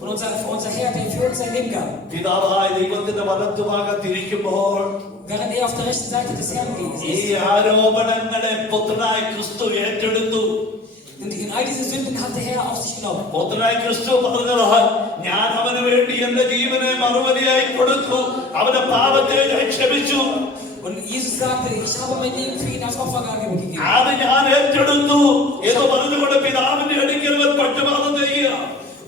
Und unser Herr, der für uns sein Leben gab, പിതാവായ ദൈവത്തിന്റെ വലത്തുഭാഗത്തിരിക്കുമ്പോൾ während er auf der rechten Seite des Herrn ist, ഈ ആരോപണങ്ങളെ പുത്രനായ ക്രിസ്തു ഏറ്റെടുത്തു. und in all diese Sünden hat der Herr auf sich genommen. പുത്രനായ ക്രിസ്തു പറഞ്ഞത്, ഞാൻ അവന് വേണ്ടി എന്റെ ജീവനെ മറുപടിയായി കൊടുത്തു, അവന്റെ പാപത്തെ ഞാൻ ക്ഷമിച്ചു. Und Jesus sagte, ich habe mein Leben für ihn als Opfergabe gegeben. അത് ഞാൻ ഏറ്റെടുത്തു എന്ന് പറഞ്ഞുകൊണ്ട് പിതാവിന്റെ അടുക്കൽ പക്ഷപാതം ചെയ്യുക.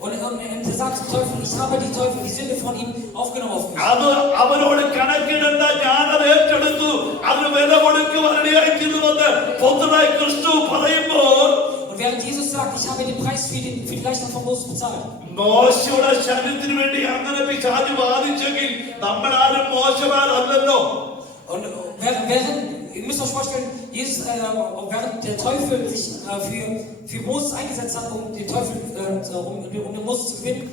Und er sagt zum Teufel, ich habe die Sünde von ihm aufgenommen auf mich. അത് അവരോട് കണക്കിടണ്ട, ഞാനത് ഏറ്റെടുത്തു, അതിന് വില കൊടുക്കുവാനിടയായി തീരുമെന്ന് പുത്രനായ ക്രിസ്തു പറയുമ്പോൾ, Und während Jesus sagt, ich habe den Preis für die Leichnam von Moses bezahlt. മോശയുടെ ശരീരത്തിന് വേണ്ടി അങ്ങനെ പിശാച് വാദിച്ചെങ്കിൽ നമ്മളാരും മോശമാരല്ലല്ലോ. Und während, ihr müsst euch vorstellen, Jesus, während der Teufel sich für Moses eingesetzt hat, um den Teufel, um den Moses zu gewinnen,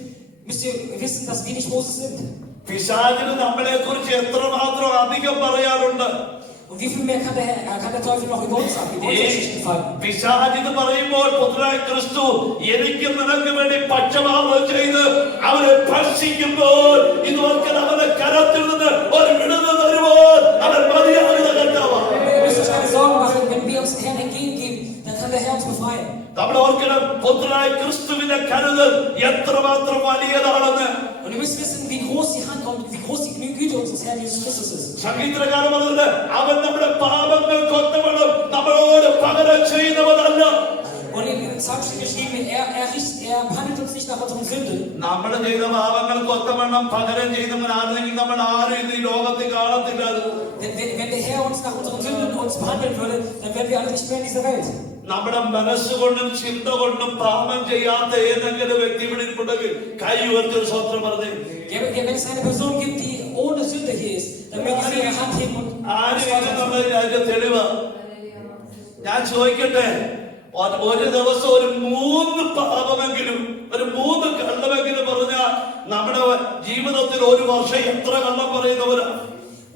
müsst ihr wissen, dass wir nicht Moses sind. പിശാചിന് നമ്മളെ കുറിച്ച് എത്രമാത്രം അധികം പറയാറുണ്ട്. Und wie viel mehr kann der Teufel noch über uns sagen, über unsere Geschichten fallen? പിശാച് എന്ന് പറയുമ്പോൾ പുത്രനായ ക്രിസ്തു എനിക്ക് നിനക്ക് വേണ്ടി പക്ഷപാതം ചെയ്ത് അവരെ ഭക്ഷിക്കുമ്പോൾ ഇതുവർക്ക് അവന്റെ കരത്തിൽ നിന്ന് ഒരു വിടുതൽ തരുമ്പോൾ അവൻ മതിയാകുന്ന കർത്താവാണ്. Ihr müsst euch keine Sorgen machen, wenn wir uns dem Herrn entgegengeben, dann kann der Herr uns befreien. നമ്മൾ ഓർക്കണം പുത്രനായ ക്രിസ്തുവിന്റെ കരുതൽ എത്രമാത്രം വലിയതാണെന്ന്. Und ihr müsst wissen, wie groß die Hand und wie groß die Güte unseres Herrn Jesus Christus ist. സംഗീതകാരൻ പറഞ്ഞത് അവൻ നമ്മുടെ പാപങ്ങൾ കൊത്തവണ്ണം നമ്മളോട് പകരം ചെയ്യുന്നവനല്ല. Und im Psalm steht geschrieben, er behandelt uns nicht nach unseren Sünden. നമ്മൾ ചെയ്ത പാപങ്ങൾ കൊത്തവണ്ണം പകരം ചെയ്യുന്നവനാണെങ്കിൽ നമ്മൾ ആരും ഈ ലോകത്തിൽ കാണത്തില്ലായിരുന്നു. Denn wenn der Herr uns nach unseren Sünden uns behandeln würde, dann wären wir alle nicht mehr in dieser Welt. നമ്മുടെ മനസ്സുകൊണ്ടും ചിന്ത കൊണ്ടും പാപം ചെയ്യാത്ത ഏതെങ്കിലും വ്യക്തി ഇവിടെ ഇരിപ്പുണ്ടെങ്കിൽ കൈ ഉയർത്തി സ്വത്രം പറഞ്ഞേ. Wenn es eine Person gibt, die ohne Sünde hier ist, dann möge sie ihre Hand heben und അതിന്റെ തെളിവ് ഞാൻ ചോദിക്കട്ടെ, ഒരു ദിവസം ഒരു 3 പാപമെങ്കിലും ഒരു 3 കള്ളമെങ്കിലും പറഞ്ഞാൽ നമ്മുടെ ജീവിതത്തിൽ ഒരു വർഷം എത്ര കള്ളം പറയുന്നവരാണ്?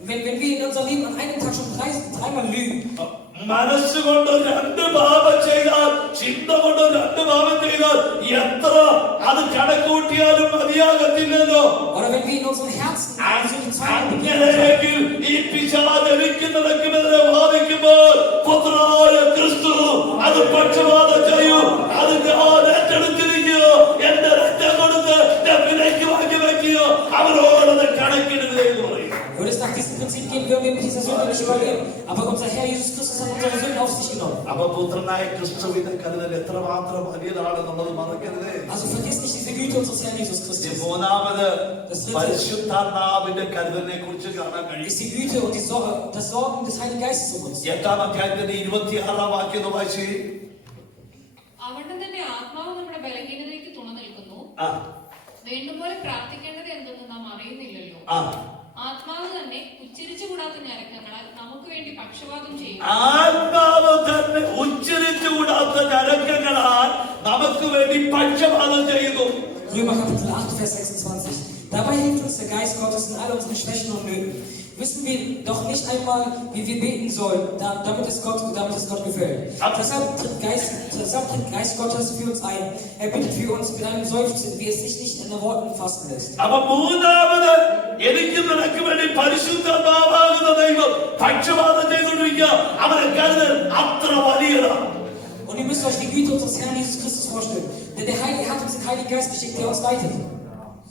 wenn wir in unserem Leben an einem Tag schon dreimal lügen, മനസ്സുകൊണ്ട് 2 പാപം ചെയ്താൽ, ചിന്ത കൊണ്ട് 2 പാപം ചെയ്താൽ എത്ര അത് കണക്കൂട്ടിയാലും മതിയാകത്തില്ലല്ലോ. oder wenn wir in unserem Herzen eine Sünde zweimal begehen, അങ്ങനെയെങ്കിൽ ഈ പിശാച് എനിക്ക് നടക്കുമെന്ന് വാദിക്കുമ്പോൾ പുത്രനായ ക്രിസ്തു അത് പക്ഷപാതം ചെയ്യൂ, അത് ഞാൻ ഏറ്റെടുത്തിരിക്കുകയോ എന്റെ രക്തം കൊടുത്ത് ഞാൻ വിലയ്ക്ക് വാങ്ങി വെക്കുകയോ അവരോടത് കണക്കിടില്ലേ എന്ന് പറയും. würde es nach diesem Prinzip gehen, würden wir mit dieser Sünde nicht überleben. Aber unser Herr Jesus Christus hat unsere Sünden auf sich genommen. അപ്പൊ പുത്രനായ ക്രിസ്തുവിന്റെ കരുതൽ എത്രമാത്രം വലിയതാണെന്നുള്ളത് മറക്കരുതേ. Also vergiss nicht diese Güte unseres Herrn Jesus Christus. മൂന്നാമത് പരിശുദ്ധാത്മാവിന്റെ കരുതലിനെ കുറിച്ച് കാണാൻ കഴിയും. Ist die Güte und das Sorgen des Heiligen Geistes um uns. 8-ാം അധ്യായത്തിന്റെ 26-ാം വാക്യം വായിച്ചു. അവിടെ തന്നെ ആത്മാവ് നമ്മുടെ ബലഹീനതയ്ക്ക് തുണ നിൽക്കുന്നു. വേണ്ടുപോലെ പ്രാർത്ഥിക്കേണ്ടത് എന്തെന്ന് നാം അറിയുന്നില്ലല്ലോ. ആത്മാവ് തന്നെ ഉച്ചരിച്ചുകൂടാത്ത ഞരക്കങ്ങളാൽ നമുക്ക് വേണ്ടി പക്ഷപാതം ചെയ്യും. ആത്മാവ് തന്നെ ഉച്ചരിച്ചുകൂടാത്ത ഞരക്കങ്ങളാൽ നമുക്ക് വേണ്ടി പക്ഷപാതം ചെയ്യുന്നു. Römer Kapitel 8, Vers 26. Dabei hilft uns der Geist Gottes in all unseren Schwächen und Nöten. Wissen wir doch nicht einmal, wie wir beten sollen, damit es Gott gefällt. Deshalb tritt Geist Gottes für uns ein. Er bittet für uns mit einem Seufzen, wie es sich nicht in den Worten fassen lässt. Aber മൂന്നാമത് എനിക്ക് നിനക്ക് വേണ്ടി പരിശുദ്ധാത്മാവാകുന്ന ദൈവം പക്ഷപാതം ചെയ്തുകൊണ്ടിരിക്കുക. അവന്റെ കരുതൽ അത്ര വലിയതാണ്. Und ihr müsst euch die Güte unseres Herrn Jesus Christus vorstellen. Denn der Heilige hat uns den Heiligen Geist geschickt, der uns leitet.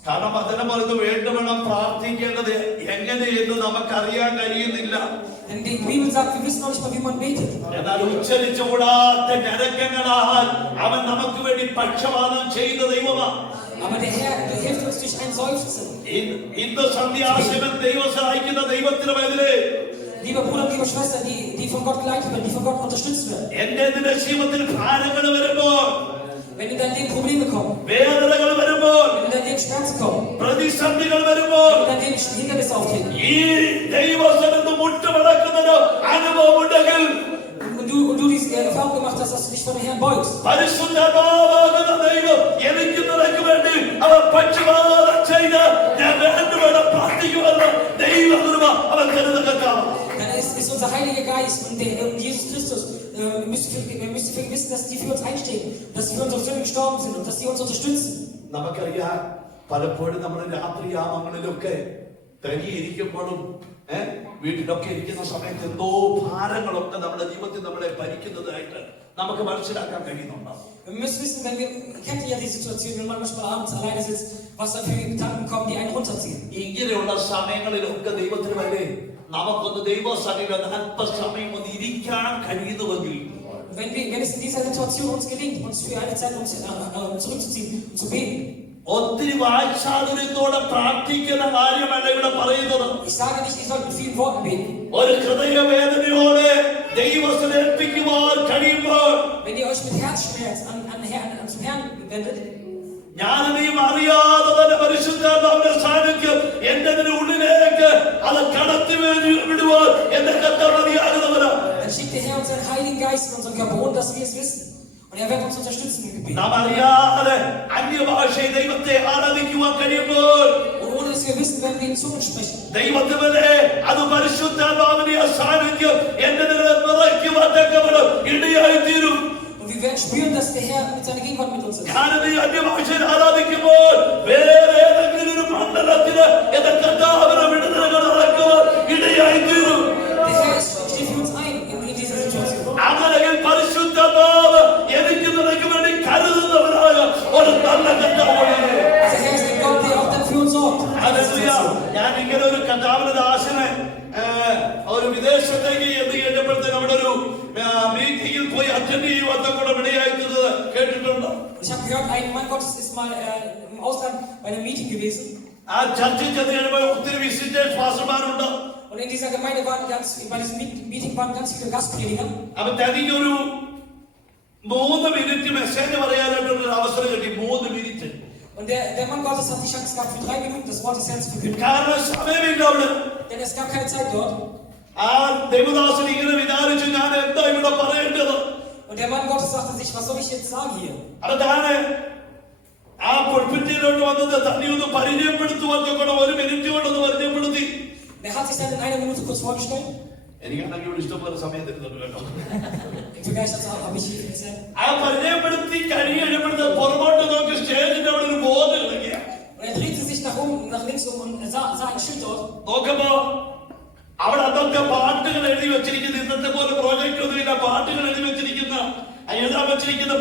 കാരണം അതിനെ പറയുന്നത് വേണ്ടുവണ്ണം പ്രാർത്ഥിക്കേണ്ടത് എങ്ങനെയെന്ന് നമുക്കറിയാൻ കഴിയുന്നില്ല. Denn die Bibel sagt, wir wissen noch nicht mal, wie man betet. എന്നാൽ ഉച്ചരിച്ചുകൂടാത്ത ഞരക്കങ്ങളാൽ അവൻ നമുക്ക് വേണ്ടി പക്ഷപാതം ചെയ്ത ദൈവമാണ്. Aber der Herr hilft uns durch ein Seufzen. ഇന്ന് സന്ധ്യാസമയം ദൈവം സഹായിക്കുന്ന ദൈവത്തിന് മേലെ Lieber Bruder und liebe Schwester, die von Gott geleitet werden, die von Gott unterstützt werden. എന്റെ നിന്റെ ജീവിതത്തിൽ ഭാരങ്ങൾ വരുമ്പോൾ, Wenn in dein Leben Probleme kommen, വേദനകൾ വരുമ്പോൾ, wenn in dein Leben Schmerzen kommen, പ്രതിസന്ധികൾ വരുമ്പോൾ, wenn in dein Leben Hindernisse auftreten, ഈ ദൈവസ്ഥലത്ത് മുട്ടുമടക്കുന്നതിന് അനുഭവം ഉണ്ടെങ്കിൽ, und du diese Erfahrung gemacht hast, dass du dich vor den Herrn beugst, പരിശുദ്ധാത്മാവാകുന്ന ദൈവം എനിക്ക് നിനക്ക് വേണ്ടി അവർ പക്ഷപാതം ചെയ്ത് ഞാൻ വേണ്ടുവേണം പ്രാർത്ഥിക്കുമെന്ന് ദൈവകൃപ അവൻ കരുതുന്നതാണ്. dann ist unser Heiliger Geist und Jesus Christus, müsst ihr wissen, dass die für uns einstehen, dass sie für unsere Sünden gestorben sind und dass sie uns unterstützen. നമുക്കറിയാം, പലപ്പോഴും നമ്മൾ രാത്രിയാമങ്ങളിലൊക്കെ തനിയിരിക്കുമ്പോഴും വീട്ടിലൊക്കെ ഇരിക്കുന്ന സമയത്ത് എന്തോ ഭാരങ്ങളൊക്കെ നമ്മുടെ ജീവിതത്തിൽ നമ്മളെ ഭരിക്കുന്നതായിട്ട് നമുക്ക് മനസ്സിലാക്കാൻ കഴിയുന്നുണ്ടാവും. Wir müssen wissen, kennt ihr ja die Situation, wenn man manchmal abends alleine sitzt, was da für Gedanken kommen, die einen runterziehen. ഇങ്ങനെയുള്ള സമയങ്ങളിലൊക്കെ ദൈവത്തിന് വരെ നമുക്കൊന്ന് ദൈവസന്നിധിയിൽ അല്പസമയം ഒന്ന് ഇരിക്കാൻ കഴിയുന്നുവെങ്കിൽ Wenn es in dieser Situation uns gelingt, uns für eine Zeit zurückzuziehen und zu beten. ഒത്തിരി വാക്ചാതുര്യത്തോടെ പ്രാർത്ഥിക്കുന്ന കാര്യമല്ല ഇവിടെ പറയുന്നത്. Ich sage nicht, ihr sollt mit vielen Worten beten. ഒരു ഹൃദയവേദനയോടെ ദൈവത്തിൽ ഏൽപ്പിക്കുവാൻ കഴിയുമ്പോൾ, Wenn ihr euch mit Herzschmerz zum Herrn wendet, ഞാനീ അറിയാതെ തന്നെ പരിശുദ്ധാത്മാവിന്റെ സാന്നിധ്യം എന്റെ ഉള്ളിലേക്ക് അത് കടത്തി വിടുവാൻ എന്റെ കർത്താവ് മതിയാകുന്നവനാ. dann schickt der Herr uns seinen Heiligen Geist in unseren Körper, ohne dass wir es wissen. Und er wird uns unterstützen im Gebet. നാം അറിയാതെ അന്യഭാഷയിൽ ദൈവത്തെ ആരാധിക്കുവാൻ കഴിയുമ്പോൾ, Und ohne dass wir wissen, wenn wir in Zungen sprechen, ദൈവത്തിനെ അത് പരിശുദ്ധാത്മാവിന്റെ സാന്നിധ്യം എന്റെ നിറയ്ക്കുവാൻ തക്കവണ്ണം ഇടയായി തീരും. und wir werden spüren, dass der Herr mit seiner Gegenwart mit uns ist. ഞാനീ അന്യഭാഷയിൽ ആരാധിക്കുമ്പോൾ വേറെ ഏതെങ്കിലും ഒരു മണ്ഡലത്തിന് എന്റെ കർത്താവിനെ വിടുതലുകൾ നടക്കുവാൻ ഇടയായി തീരും. Der Herr steht für uns ein in dieser Situation. അങ്ങനെ പരിശുദ്ധാത്മാവ് എനിക്ക് നിനക്ക് വേണ്ടി കരുതുന്നവനായ ഒരു നല്ല കർത്താവാണ്. Der Herr ist ein Gott, der auch dann für uns sorgt. Hallelujah. ഞാൻ ഇങ്ങനെ ഒരു കർത്താവിന്റെ ദാസനെ ഒരു വിദേശത്തേക്ക് എന്ന് കഴിഞ്ഞപ്പോഴത്തെ നമ്മുടെ ഒരു മീറ്റിംഗിൽ പോയി അറ്റൻഡ് ചെയ്യുവാൻ കൂടെ ഇടയായിട്ടുള്ളത് കേട്ടിട്ടുണ്ടോ? Ich habe gehört, ein Mann Gottes ist mal im Ausland bei einem Meeting gewesen. ആ ചർച്ചിൽ ചെന്ന് കഴിയുമ്പോൾ ഒത്തിരി visitors പാസ്റ്റർമാരുണ്ട്. Und in dieser Gemeinde bei diesem Meeting waren ganz viele Gastprediger. അപ്പൊ തനിക്കൊരു 3 മിനിറ്റ് മെസ്സേജ് പറയാനായിട്ടുള്ള ഒരു അവസരം കിട്ടി. 3 minute. Und der Mann Gottes hat die Chance gehabt, für 3 Minuten das Wort des Herrn zu verkünden. കാരണം സമയമില്ല അവിടെ. Denn es gab keine Zeit dort. ആ ദേവദാസൻ ഇങ്ങനെ വിചാരിച്ചു, ഞാൻ എന്താ ഇവിടെ പറയേണ്ടത്? Und der Mann Gottes sagte sich, was soll ich jetzt sagen hier? അപ്പൊ താന് ആ പൊൾപിറ്റിയിലോട്ട് വന്നത് തന്നെ ഒന്ന് പരിചയപ്പെടുത്തുവാൻ കൂടെ 1 മിനിറ്റ് കൊണ്ടൊന്ന് പരിചയപ്പെടുത്തി. Er hat sich dann in einer Minute kurz vorgestellt. എനിക്കാണെങ്കിൽ ഇവിടെ ഇഷ്ടംപോലെ സമയം തരുന്നുണ്ട് കേട്ടോ. Im Vergleich dazu habe ich hier viel Zeit. ആ പരിചയപ്പെടുത്തി കഴിയുമ്പോഴത്തെ പുറമോട്ട് നോക്കി സ്റ്റേജിന്റെ അവിടെ ഒരു ബോർഡ് കിടക്കുക. Und er drehte sich nach links und sah ein Schild dort. നോക്കുമ്പോ അവിടെ അതൊക്കെ പാട്ടുകൾ എഴുതി വെച്ചിരിക്കുന്ന, ഇന്നത്തെ പോലെ പ്രോജക്റ്റ് ഒന്നുമില്ല, പാട്ടുകൾ എഴുതി വെച്ചിരിക്കുന്ന എഴുതാൻ വെച്ചിരിക്കുന്ന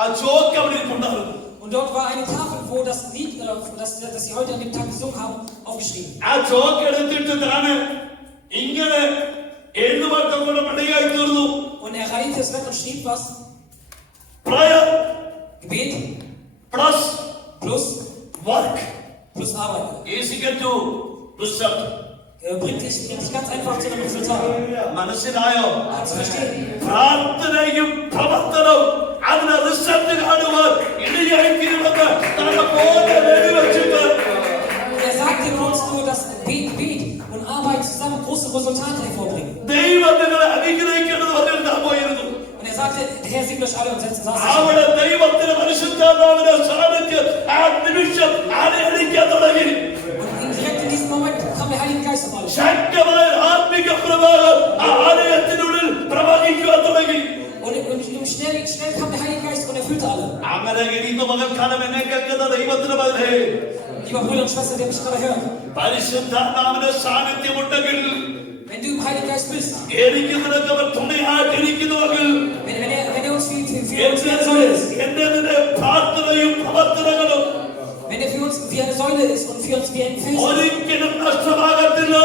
ആ ചോക്ക് അവിടെ ഇരിപ്പുണ്ടായിരുന്നു. Und dort war eine Tafel, wo das Lied, das sie heute an dem Tag gesungen haben, aufgeschrieben. ആ ചോക്ക് എടുത്തിട്ട് താന് ഇങ്ങനെ എഴുതുവാൻ മടിയായി തീർന്നു. Und er reihte es weg und schrieb was? Prayer Gebet plus plus work plus Arbeit. is equal to result. Bringt dich ganz einfach zu einem Resultat. മനസ്സിലായോ? Kannst du verstehen? പ്രാർത്ഥനയും പ്രവർത്തനവും അതിന് റിസൾട്ട് കാണുവാൻ ഇടയായി തീരുമെന്ന് തന്നെ പോലെ വെടിവെച്ചിട്ട് Und er sagte uns nur, dass Gebet und Arbeit zusammen große Resultate hervorbringen. ദൈവം നിങ്ങളെ അനുഗ്രഹിക്കേണ്ടത് പറഞ്ഞിട്ട് താൻ പോയിരുന്നു. Und er sagte, der Herr segnet euch alle und setzt uns അവിടെ ദൈവത്തിന് പരിശുദ്ധാത്മാവിന്റെ സാന്നിധ്യം ആ നിമിഷം ആനയടിക്കാൻ തുടങ്ങി. Und direkt in diesem Moment kam der Heilige Geist auf alle. ശക്തമായ ആത്മിക പ്രവാഹം ആ ആലയത്തിനുള്ളിൽ പ്രവഹിക്കുവാൻ തുടങ്ങി. Und schnell kam der Heilige Geist und erfüllte alle. അങ്ങനെ ഇന്ന് പകൽക്കാലം എന്നെ കേൾക്കുന്ന ദൈവത്തിന് മകനേ, Lieber Bruder und Schwester, der mich gerade hört, പരിശുദ്ധാത്മാവിന്റെ സാന്നിധ്യമുണ്ടെങ്കിൽ, wenn du im Heiligen Geist bist, എനിക്ക് നിനക്ക് അവർ തുണയായിട്ടിരിക്കുന്നുവെങ്കിൽ, wenn er uns für uns wie eine Säule ist, എന്റെ നിന്റെ പ്രാർത്ഥനയും പ്രവർത്തനങ്ങളും wenn er für uns wie eine Säule ist und für uns wie ein Fels, ഒരിക്കലും നഷ്ടമാകത്തില്ല.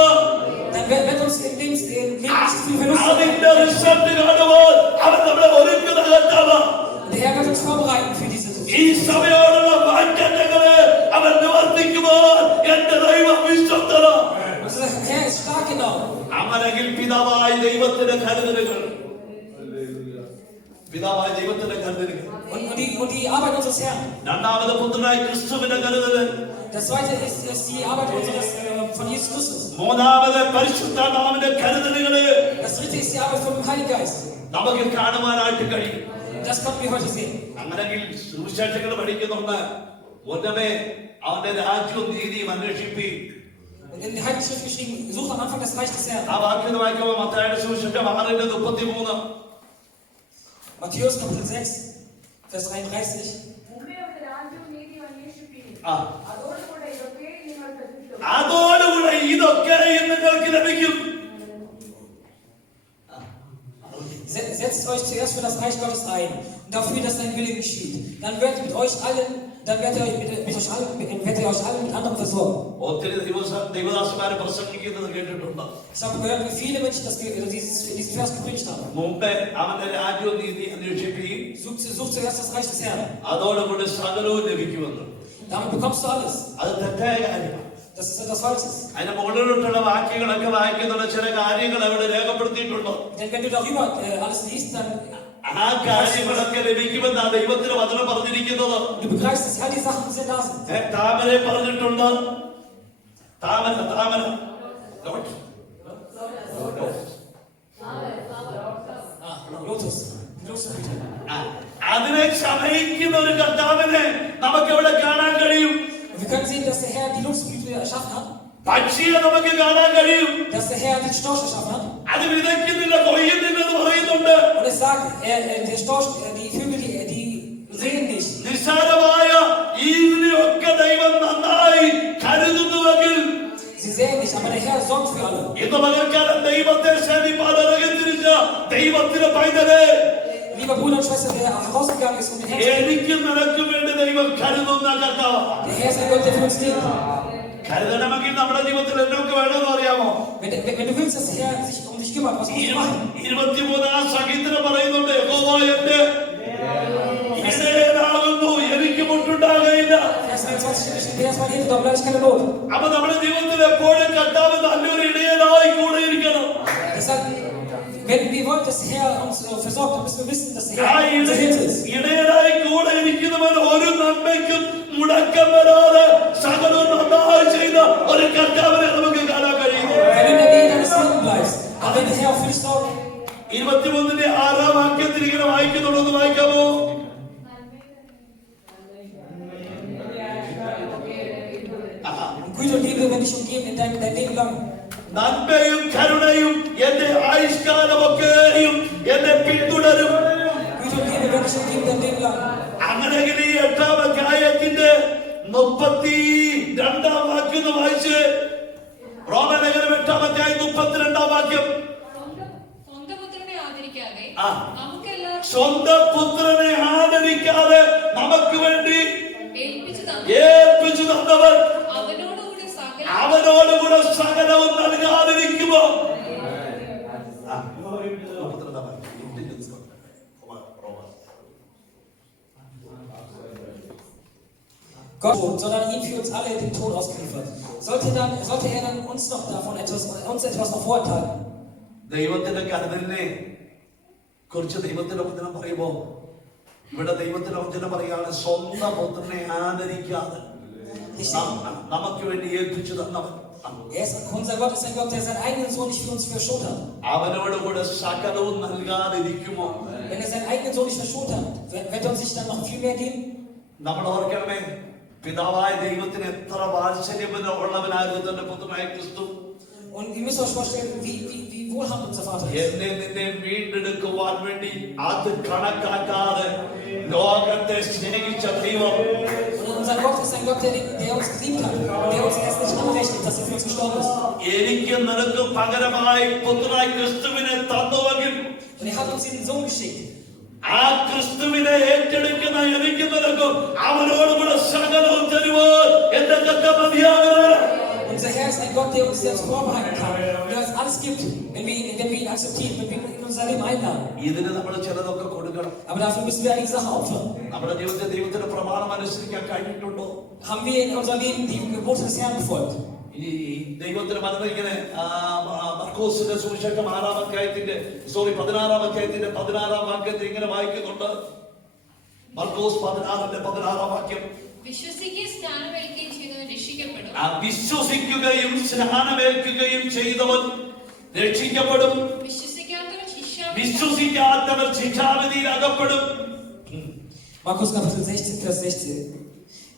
dann wird uns im Leben nicht viel Verlust അതിന്റെ റിസൾട്ട് കാണുവാൻ അവൻ നമ്മളെ ഒരുക്കുന്ന കർത്താവാണ്. Und der Herr wird uns vorbereiten für diese ഈ സമയോടുള്ള വാഗ്ദത്തങ്ങളെ അവൻ നിവർത്തിക്കുവാൻ എന്റെ ദൈവം വിശ്വസ്തനാണ്. Unser Herr ist stark genau. അങ്ങനെങ്കിൽ പിതാവായ ദൈവത്തിന്റെ കരുതലുകൾ, പിതാവായ ദൈവത്തിന്റെ കരുതലുകൾ, Und die Arbeit unseres Herrn. രണ്ടാമത് പുത്രനായ ക്രിസ്തുവിന്റെ കരുതല്, Das zweite ist die Arbeit von Jesus Christus. മൂന്നാമത് പരിശുദ്ധാത്മാവിന്റെ കരുതലുകള് Das dritte ist die Arbeit vom Heiligen Geist. നമുക്ക് കാണുവാനായിട്ട് കഴിയും. Das konnten wir heute sehen. അങ്ങനെങ്കിൽ സുവിശേഷങ്ങൾ പഠിക്കുന്നുണ്ട്, ഒന്നമേ അവന്റെ രാജ്യവും നീതിയും അന്വേഷിപ്പി. Und in der Heiligen Schrift geschrieben, sucht am Anfang das Reich des Herrn. ആ വാക്യം വായിക്കുമ്പോൾ മത്തായിയുടെ സുവിശേഷം 6:33. Matthäus Kapitel 6, Vers 33. അതോടുകൂടെ ഇതൊക്കെ നിങ്ങൾക്ക് ലഭിക്കും. Setzt euch zuerst für das Reich Gottes ein und dafür, dass sein Wille geschieht. Dann wird mit euch allen dann wird er euch alle mit anderem versorgen. ഒത്തിരി ദൈവദാസന്മാരെ പ്രസംഗിക്കുന്നത് കേട്ടിട്ടുണ്ട്. Ich habe gehört, wie viele Menschen diesen Vers gepredigt haben. മുമ്പേ അവന്റെ രാജ്യവും നീതി അന്വേഷിക്കുകയും Such zuerst das Reich des Herrn. അതോടുകൂടി സകലവും ലഭിക്കുമെന്ന്. Damit bekommst du alles. അത് തെറ്റായ കാര്യമാണ്. Das ist etwas Falsches. അതിന്റെ മുകളിലോട്ടുള്ള വാക്യങ്ങളൊക്കെ വായിക്കുന്നുള്ള ചില കാര്യങ്ങൾ അവിടെ രേഖപ്പെടുത്തിയിട്ടുണ്ടോ? Denn wenn du darüber alles liest, dann ആ കാര്യങ്ങളൊക്കെ ലഭിക്കുമെന്നാ ദൈവത്തിന് വചനം പറഞ്ഞിരിക്കുന്നത്. du begreifst, dass all die Sachen sind da sind. താമരെ പറഞ്ഞിട്ടുണ്ട്. താമര Lotus. അതിനെ ശമയിക്കുന്ന ഒരു കർത്താവിനെ നമുക്ക് ഇവിടെ കാണാൻ കഴിയും. Wir können sehen, dass der Herr die Luftblüte erschaffen hat. പക്ഷിയെ നമുക്ക് കാണാൻ കഴിയും. Dass der Herr den Storch erschaffen hat. അത് വിതയ്ക്കുന്നില്ല, കൊയ്യുന്നില്ല എന്ന് പറയുന്നുണ്ട്. Und es sagt, der Storch, die Vögel, die sehen nicht. നിസ്സാരമായ ഇതിനെയൊക്കെ ദൈവം നന്നായി കരുതുന്നുവെങ്കിൽ Sie sehen nicht, aber der Herr sorgt für alle. ഇന്ന് പകൽക്കാലം ദൈവത്തെ സേവിപ്പാൻ ഇറങ്ങിത്തിരിച്ച ദൈവത്തിന്റെ പൈതലേ, Lieber Bruder und Schwester, der herausgegangen ist, um den Herrn zu എനിക്ക് നിനക്ക് വേണ്ടി ദൈവം കരുതുന്ന കർത്താവ്. Der Herr ist ein Gott, der für uns lebt. കരുതണമെങ്കിൽ നമ്മുടെ ജീവിതത്തിൽ എന്തൊക്കെ വേണമെന്ന് അറിയാമോ? Wenn du willst, dass der Herr sich um dich kümmert, was musst du machen? 23 സംഗീതത്തിൽ പറയുന്നുണ്ട്, യഹോവ എന്റെ ഇടയനാകുന്നു, എനിക്ക് മുട്ടുണ്ടാകുകയില്ല. Vers 24, der ist mein Hirte, da bleibe ich keine Not. അപ്പൊ നമ്മുടെ ജീവിതത്തിൽ എപ്പോഴും കർത്താവ് നല്ലൊരു ഇടയനായി കൂടെ ഇരിക്കണം. Deshalb, wenn wir wollen, dass der Herr uns versorgt, dann müssen wir wissen, dass der Herr unser Hirte ist. ഇടയനായി കൂടെ ഇരിക്കുന്നവൻ ഒരു നന്മയ്ക്കും മുടക്കം വരാതെ സകലവും നന്നായി ചെയ്ത ഒരു കർത്താവിനെ നമുക്ക് കാണാൻ കഴിയും. Wenn du in der Nähe deines Hirten bleibst, dann wird der Herr auch für dich sorgen. 23 വാക്യത്തിൽ ഇങ്ങനെ വായിക്കുന്നുണ്ടെന്ന് വായിക്കാമോ? Und Güte und Liebe werden dich umgeben in dein Leben lang. നന്മയും കരുണയും എന്റെ ആയുഷ്കാലമൊക്കെയും എന്നെ പിന്തുടരും. Güte und Liebe werden dich umgeben dein Leben lang. അങ്ങനെയെങ്കിൽ ഈ 8-ാം അധ്യായത്തിന്റെ 32 വാക്യം വായിച്ച്, റോമലേഖനം 8-ാം അധ്യായം 32 വാക്യം. സ്വന്തം പുത്രനെ ആദരിക്കാതെ ആ. നമുക്കെല്ലാവർക്കും സ്വന്തം പുത്രനെ ആദരിക്കാതെ നമുക്ക് വേണ്ടി ഏൽപ്പിച്ചു തന്നവർ അവനോടുകൂടെ അവനോടുകൂടെ സകലവും നൽകാതിരിക്കുമോ? Gott, sondern ihn für uns alle den Tod ausgeliefert. Sollte er dann uns etwas noch vorenthalten? ദൈവത്തിന്റെ കരുതലിനെ കുറിച്ച് ദൈവത്തിന്റെ വചനം പറയുമ്പോ ഇവിടെ ദൈവത്തിന്റെ വചനം പറയാണ്, സ്വന്തം പുത്രനെ ആദരിക്കാതെ നമുക്ക് വേണ്ടി ഏൽപ്പിച്ചു തന്നവൻ. Unser Gott ist ein Gott, der seinen eigenen Sohn nicht für uns verschont hat. അവനോടുകൂടെ സകലവും നൽകാതിരിക്കുമോ? Wenn er seinen eigenen Sohn nicht verschont hat, wird er uns sich dann noch viel mehr geben? നമ്മൾ ഓർക്കണമേ, പിതാവായ ദൈവത്തിന് എത്ര വാത്സല്യമുള്ളവനായിരുന്നു തന്റെ പുത്രനായ ക്രിസ്തു. Und ihr müsst euch vorstellen, wie wohlhabend unser Vater ist. എന്നെ നിന്നെ വീണ്ടെടുക്കുവാൻ വേണ്ടി അത് കണക്കാക്കാതെ ലോകത്തെ സ്നേഹിച്ച ദൈവം. Und unser Gott ist ein Gott, der uns geliebt hat, der uns erst nicht anrechnet, dass er für uns gestorben ist. എനിക്ക് നിനക്ക് പകരമായി പുത്രനായ ക്രിസ്തുവിനെ തന്നുവെങ്കിൽ Und er hat uns den Sohn geschickt. ആ ക്രിസ്തുവിനെ ഏറ്റെടുക്കുന്ന എനിക്ക് നിനക്കും അവനോടുകൂടെ സകലവും തരുവാൻ എന്റെ കത്ത മതിയാകുന്നത്. Unser Herr ist ein Gott, der uns selbst vorbereiten kann, der uns alles gibt, wenn wir ihn akzeptieren, wenn wir ihn in unser Leben einladen. ഇതിന് നമ്മൾ ചിലതൊക്കെ കൊടുക്കണം. Aber dafür müssen wir einige Sachen opfern. നമ്മുടെ ജീവിതത്തിൽ ദൈവത്തിന്റെ പ്രമാണം അനുസരിക്കാൻ കഴിഞ്ഞിട്ടുണ്ടോ? Haben wir in unserem Leben die Gebote des Herrn befolgt? ഈ ദൈവത്തിന് വന്നത് ഇങ്ങനെ മർക്കോസിന്റെ സുവിശേഷം 16-ാം അധ്യായത്തിന്റെ 16-ാം വാക്യത്തിൽ ഇങ്ങനെ വായിക്കുന്നുണ്ട്. മർക്കോസ് 16-ന്റെ 16-ാം വാക്യം. വിശ്വസിക്കുകയും സ്നാനമേൽക്കുകയും ചെയ്തവൻ രക്ഷിക്കപ്പെടും. വിശ്വസിക്കുകയും സ്നാനമേൽക്കുകയും ചെയ്തവൻ രക്ഷിക്കപ്പെടും. വിശ്വസിക്കാത്തവർ ശിക്ഷാവിധിയിൽ അകപ്പെടും. Markus Kapitel 16, Vers 16.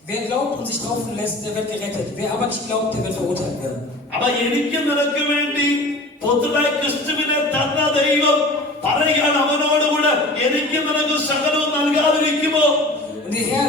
Wer glaubt und sich taufen lässt, der wird gerettet. Wer aber nicht glaubt, der wird verurteilt werden. Aber എനിക്ക് നിനക്ക് വേണ്ടി പുത്രനായ ക്രിസ്തുവിനെ തന്ന ദൈവം പറയുകയാണ്, അവനോടുകൂടെ എനിക്ക് നിനക്ക് സകലവും നൽകാതിരിക്കുമോ? Und der Herr,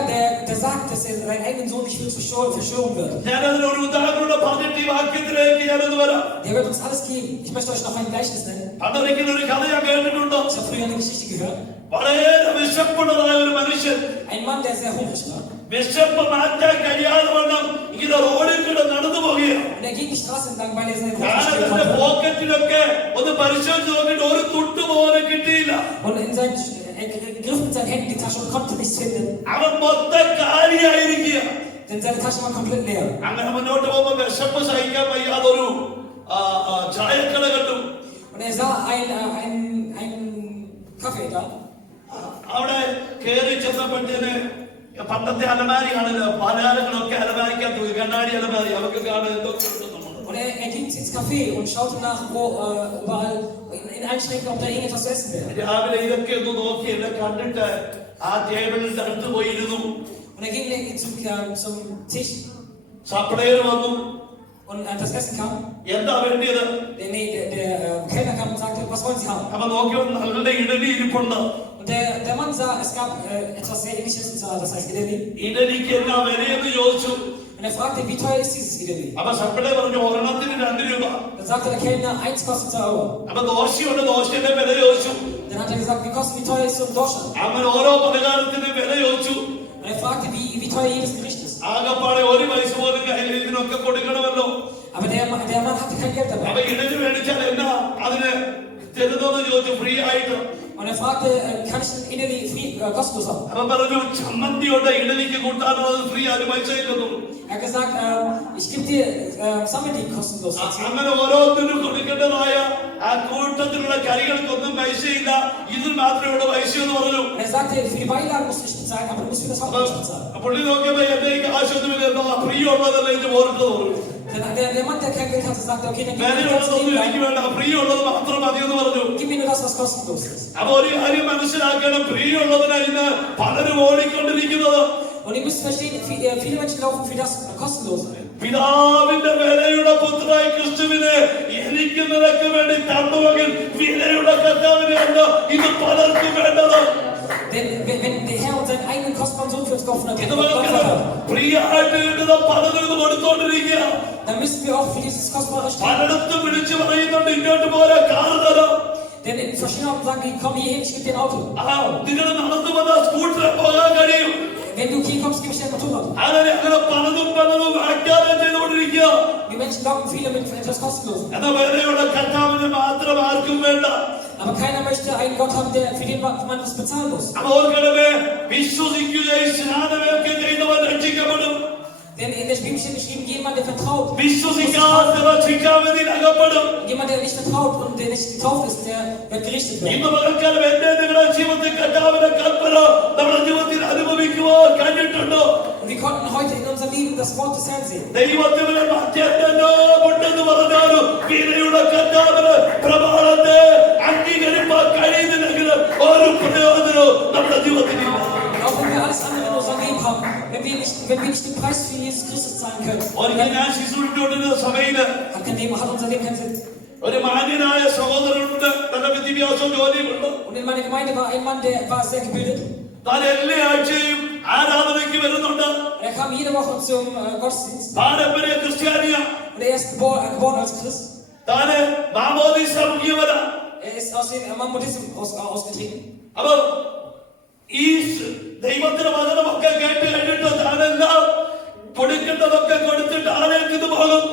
der sagt, dass er seinen eigenen Sohn nicht für uns verschoren wird. ഞാൻ അതിനൊരു ഉദാഹരണം പറഞ്ഞിട്ട് ഈ വാക്യത്തിലേക്ക് ഞാനത് വരാം. Der wird uns alles geben. Ich möchte euch noch ein Gleichnis nennen. അതൊരിക്കലും ഒരു കഥ ഞാൻ കേട്ടിട്ടുണ്ടോ? Ich habe früher eine Geschichte gehört. വളരെ വിശപ്പുള്ളതായ ഒരു മനുഷ്യൻ, Ein Mann, der sehr hungrig war. വിശപ്പ് മാറ്റാൻ കഴിയാതെ വണ്ണം ഇങ്ങനെ റോഡിൽ കൂടെ നടന്നു പോകുകയാണ്. Und ging die Straße entlang, weil er seine ഞാനതിന്റെ പോക്കറ്റിലൊക്കെ ഒന്ന് പരിശോധിച്ച് നോക്കിയിട്ട് ഒരു തുട്ട് പോലും കിട്ടിയില്ല. Und in seinen, er griff mit seinen Händen in die Tasche und konnte nichts finden. അവൻ മൊത്തം കാലിയായിരിക്കുക. Denn seine Tasche war komplett leer. അങ്ങനെ മുന്നോട്ട് പോകുമ്പോ വിശപ്പ് സഹിക്കാൻ വയ്യാതൊരു ചായക്കട കണ്ടു. Und er sah einen Kaffee da. അവിടെ കയറി ചെന്നപ്പോഴത്തേന് പണ്ടത്തെ അലമാരിയാണല്ലോ, പലഹാരങ്ങളൊക്കെ അലമാരിക്കകത്ത് പോയി, കണ്ണാടി അലമാരി, അവർക്ക് കാണാൻ എന്തൊക്കെ ഉണ്ടെന്നുള്ളത്. Und er ging ins Café und schaute nach, wo überall in allen Schränken, ob da irgendetwas zu essen wäre. രാവിലെ ഇതൊക്കെ ഒന്ന് നോക്കി എന്നെ കണ്ടിട്ട് ആ ടേബിളിന്റെ അടുത്ത് പോയിരുന്നു. Und er ging zum Tisch supplier വന്നു. und das Essen kam. എന്താ വേണ്ടിയത്? Der Kellner kam und sagte, was wollen Sie haben? അപ്പൊ നോക്കിയോ നല്ല ഇഡലി ഇരിപ്പുണ്ട്. Und der Mann sah, es gab etwas sehr ähnliches, das heißt Ideli. ഇഡലിക്ക് എന്നാ വിലയെന്ന് ചോദിച്ചു. Und er fragte, wie teuer ist dieses Ideli? അപ്പൊ സപ്ലയർ പറഞ്ഞു ഒരെണ്ണത്തിന് 2 രൂപ. Dann sagte der Kellner, eins kostet 2 Euro. അപ്പൊ ദോശയുണ്ട്, ദോശയുടെ വില ചോദിച്ചു. Dann hat er gesagt, wie teuer ist so ein Dosha? അങ്ങനെ ഓരോ പലഹാരത്തിന്റെ വില ചോദിച്ചു. Und er fragte, wie teuer jedes Gericht ist. ആകപ്പാടെ ഒരു പൈസ പോലും കയ്യിൽ ഇതിനൊക്കെ കൊടുക്കണമല്ലോ. Aber der Mann hatte kein Geld dabei. അപ്പൊ ഇഡലി മേടിച്ചാൽ എന്നാ അതിന് തരുന്നതെന്ന് ചോദിച്ചു, ഫ്രീ ആയിട്ട്. Und er fragte, kann ich den Ideli kostenlos haben? അപ്പൊ പറഞ്ഞു ചമ്മന്തിയുടെ ഇഡലിക്ക് കൂട്ടാനുള്ളത് ഫ്രീ, അത് പൈസ ഇല്ലെന്നു. Er hat gesagt, ich gebe dir Samedi kostenlos. അങ്ങനെ ഓരോന്നിനും കൊടുക്കേണ്ടതായ ആ കൂട്ടത്തിലുള്ള കറികൾക്കൊന്നും പൈസയില്ല, ഇതിൽ മാത്രമേ ഉള്ളൂ പൈസ എന്ന് പറഞ്ഞു. Und er sagte, für die Beilagen musst du nicht bezahlen, aber du musst für das Hauptgericht bezahlen. പുള്ളി നോക്കിയപ്പോ എന്റെ ഈ കാശൊന്നുമില്ല, ഫ്രീ ഉള്ളതല്ല ഇത് പോരട്ടെ പറഞ്ഞു. Der Mann, der kein Geld hatte, sagte, okay, dann വിലയുള്ളതൊന്നും എനിക്ക് വേണ്ട, ഫ്രീ ഉള്ളത് മാത്രം മതി എന്ന് പറഞ്ഞു. gib mir nur das, was kostenlos ist. അപ്പൊ ഒരു കാര്യം മനസ്സിലാക്കണം, ഫ്രീ ഉള്ളതിനാ ഇന്ന് പലരും ഓടിക്കൊണ്ടിരിക്കുന്നത്. Und ihr müsst verstehen, viele Menschen laufen für das Kostenlose. പിതാവിന്റെ വിലയുടെ പുത്രനായ ക്രിസ്തുവിനെ എനിക്ക് നിനക്ക് വേണ്ടി തന്നുവെങ്കിൽ വിലയുടെ കർത്താവിനെയാണ് ഇത് പലർക്കും വേണ്ടത്. Denn wenn der Herr und seinen eigenen kostbaren Sohn für uns geopfert hat, പ്രിയമായിട്ട് കിട്ടുന്ന പലരും ഇത് കൊടുത്തോണ്ടിരിക്കുക. dann müssen wir auch für dieses kostbare stehen. പലയിടത്തും വിളിച്ചു പറയുന്നുണ്ട്, ഇങ്ങോട്ട് പോലെ കാർ തരാം. Denn in verschiedenen Orten sagen die, komm hierhin, ich gebe dir ein Auto. നിങ്ങൾ നടന്നു വന്ന സ്കൂട്ടറിൽ പോകാൻ കഴിയും. Wenn du hier kommst, gebe ich dir ein Motorrad. അങ്ങനെ പലതും വാഗ്ദാനം ചെയ്തുകൊണ്ടിരിക്കുക. Die Menschen locken viele mit etwas Kostenlosem. എന്ന വിലയുടെ കർത്താവിന് മാത്രം ആർക്കും വേണ്ട. Aber keiner möchte einen Gott haben, für den man was bezahlen muss. അപ്പൊ ഓർക്കണമേ, വിശ്വസിക്കുകയും സ്നാനമേൽക്കുകയും ചെയ്യുന്നവൻ രക്ഷിക്കപ്പെടും. Denn in der Bibel steht geschrieben, jemand, der vertraut, വിശ്വസിക്കാത്തവർ ശിക്ഷാവിധിയിൽ അകപ്പെടും. jemand, der nicht vertraut und der nicht getauft ist, der wird gerichtet werden. ഇന്ന് പകൽക്കാലം എന്റെ നിങ്ങളുടെ ജീവിതത്തിൽ കർത്താവിന്റെ കൽപ്പന നമ്മുടെ ജീവിതത്തിൽ അനുഭവിക്കുവാൻ കഴിഞ്ഞിട്ടുണ്ടോ? Und wir konnten heute in unserem Leben das Wort des Herrn sehen. ദൈവത്തിന് മറ്റെന്തെല്ലോ ഉണ്ടെന്ന് പറഞ്ഞാലും വിലയുടെ കർത്താവിന് പ്രമാണത്തെ അംഗീകരിക്കാൻ കഴിയുന്നില്ലെങ്കിൽ ഒരു പ്രയോജനവും നമ്മുടെ ജീവിതത്തിലില്ല. Auch wenn wir alles andere in unserem Leben haben, wenn wir nicht den Preis für Jesus Christus zahlen können, ഞാൻ ശിശുവിന്റെ സഭയില് hat unser Leben keinen Sinn. ഒരു മാന്യനായ സഹോദരനുണ്ട്, നല്ല വിദ്യാഭ്യാസവും ജോലിയുമുണ്ട്. Und in meiner Gemeinde war ein Mann, der war sehr gebildet. താൻ എല്ലാ ആഴ്ചയും ആരാധനയ്ക്ക് വരുന്നുണ്ട്. Er kam jede Woche zum Gottesdienst. പാരമ്പര്യ ക്രിസ്ത്യാനിയ. Und er ist geboren als Christ. താന് മാമോദീസ മുഖ്യമന. Er ist aus dem Mammutismus ausgetreten. അപ്പൊ ഈ ദൈവത്തിന്റെ വചനമൊക്കെ കേട്ട് കഴിഞ്ഞിട്ട് താനെല്ലാം കൊടുക്കേണ്ടതൊക്കെ കൊടുത്തിട്ട് ആലയത്തിന് പോകും.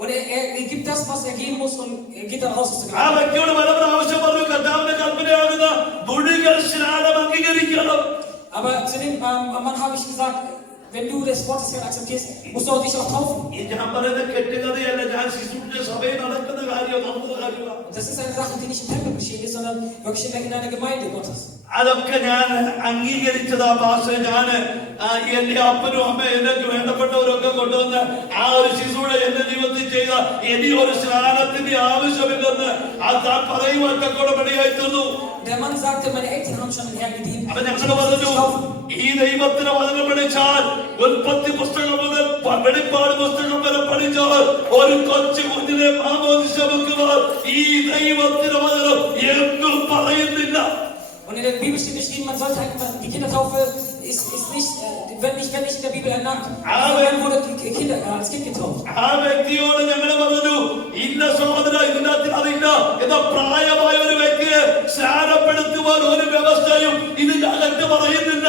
Und er gibt das, was er geben muss, und er geht dann raus aus der ആ Gemeinde. വ്യക്തിയോട് പലപ്പോഴും ആവശ്യം പറഞ്ഞു, കർത്താവിന്റെ കൽപ്പനയാകുന്ന മുഴുവൻ സ്നാനം അംഗീകരിക്കണം. Aber zu dem Mann habe ich gesagt, wenn du das Wort des Herrn akzeptierst, musst du auch dich auch taufen. ഞാൻ പറയുന്നത് കെട്ടുകഥയല്ല, ഞാൻ ശിശുവിന്റെ സഭയിൽ നടക്കുന്ന കാര്യമാണ്. Das ist eine Sache, die nicht im Tempel geschehen ist, sondern wirklich in einer Gemeinde Gottes. അതൊക്കെ ഞാൻ അംഗീകരിച്ചതാ പാസ്റ്റർ. ഞാൻ എന്റെ അപ്പനും അമ്മയും എനിക്ക് വേണ്ടപ്പെട്ടവരൊക്കെ കൊണ്ടുവന്ന് ആ ഒരു ശിശുവിടെ എന്റെ ജീവിതത്തിൽ ചെയ്ത ഇനി ഒരു സ്നാനത്തിന്റെ ആവശ്യമില്ലെന്ന് താൻ പറയുവാൻ കൂടെ മടിയായി തീർന്നു. Der Mann sagte, meine Eltern haben schon den Herrn gedient. അപ്പൊ ഞങ്ങൾ പറഞ്ഞു, ഈ ദൈവത്തിന് വചനം പഠിച്ചാൽ ഉൽപ്പത്തി പുസ്തകം മുതൽ വെളിപ്പാട് പുസ്തകം വരെ പഠിച്ചാൽ ഒരു കൊച്ചു കുഞ്ഞിനെ മാമോദിസ വെക്കുവാൻ ഈ ദൈവത്തിന് വചനം എന്നും പറയുന്നില്ല. Und in der Bibel steht geschrieben, man sollte einfach, die Kindertaufe ist nicht, wenn nicht in der Bibel ernannt. Dann wurde als Kind getauft. ആ വ്യക്തിയോട് ഞങ്ങൾ പറഞ്ഞു, ഇന്ന സഹോദര ഇതിനകത്ത് അതില്ല എന്ന പ്രായമായ ഒരു വ്യക്തിയെ സ്നാനപ്പെടുത്തുവാൻ ഒരു വ്യവസ്ഥയും ഇതിന്റെ അകത്ത് പറയുന്നില്ല.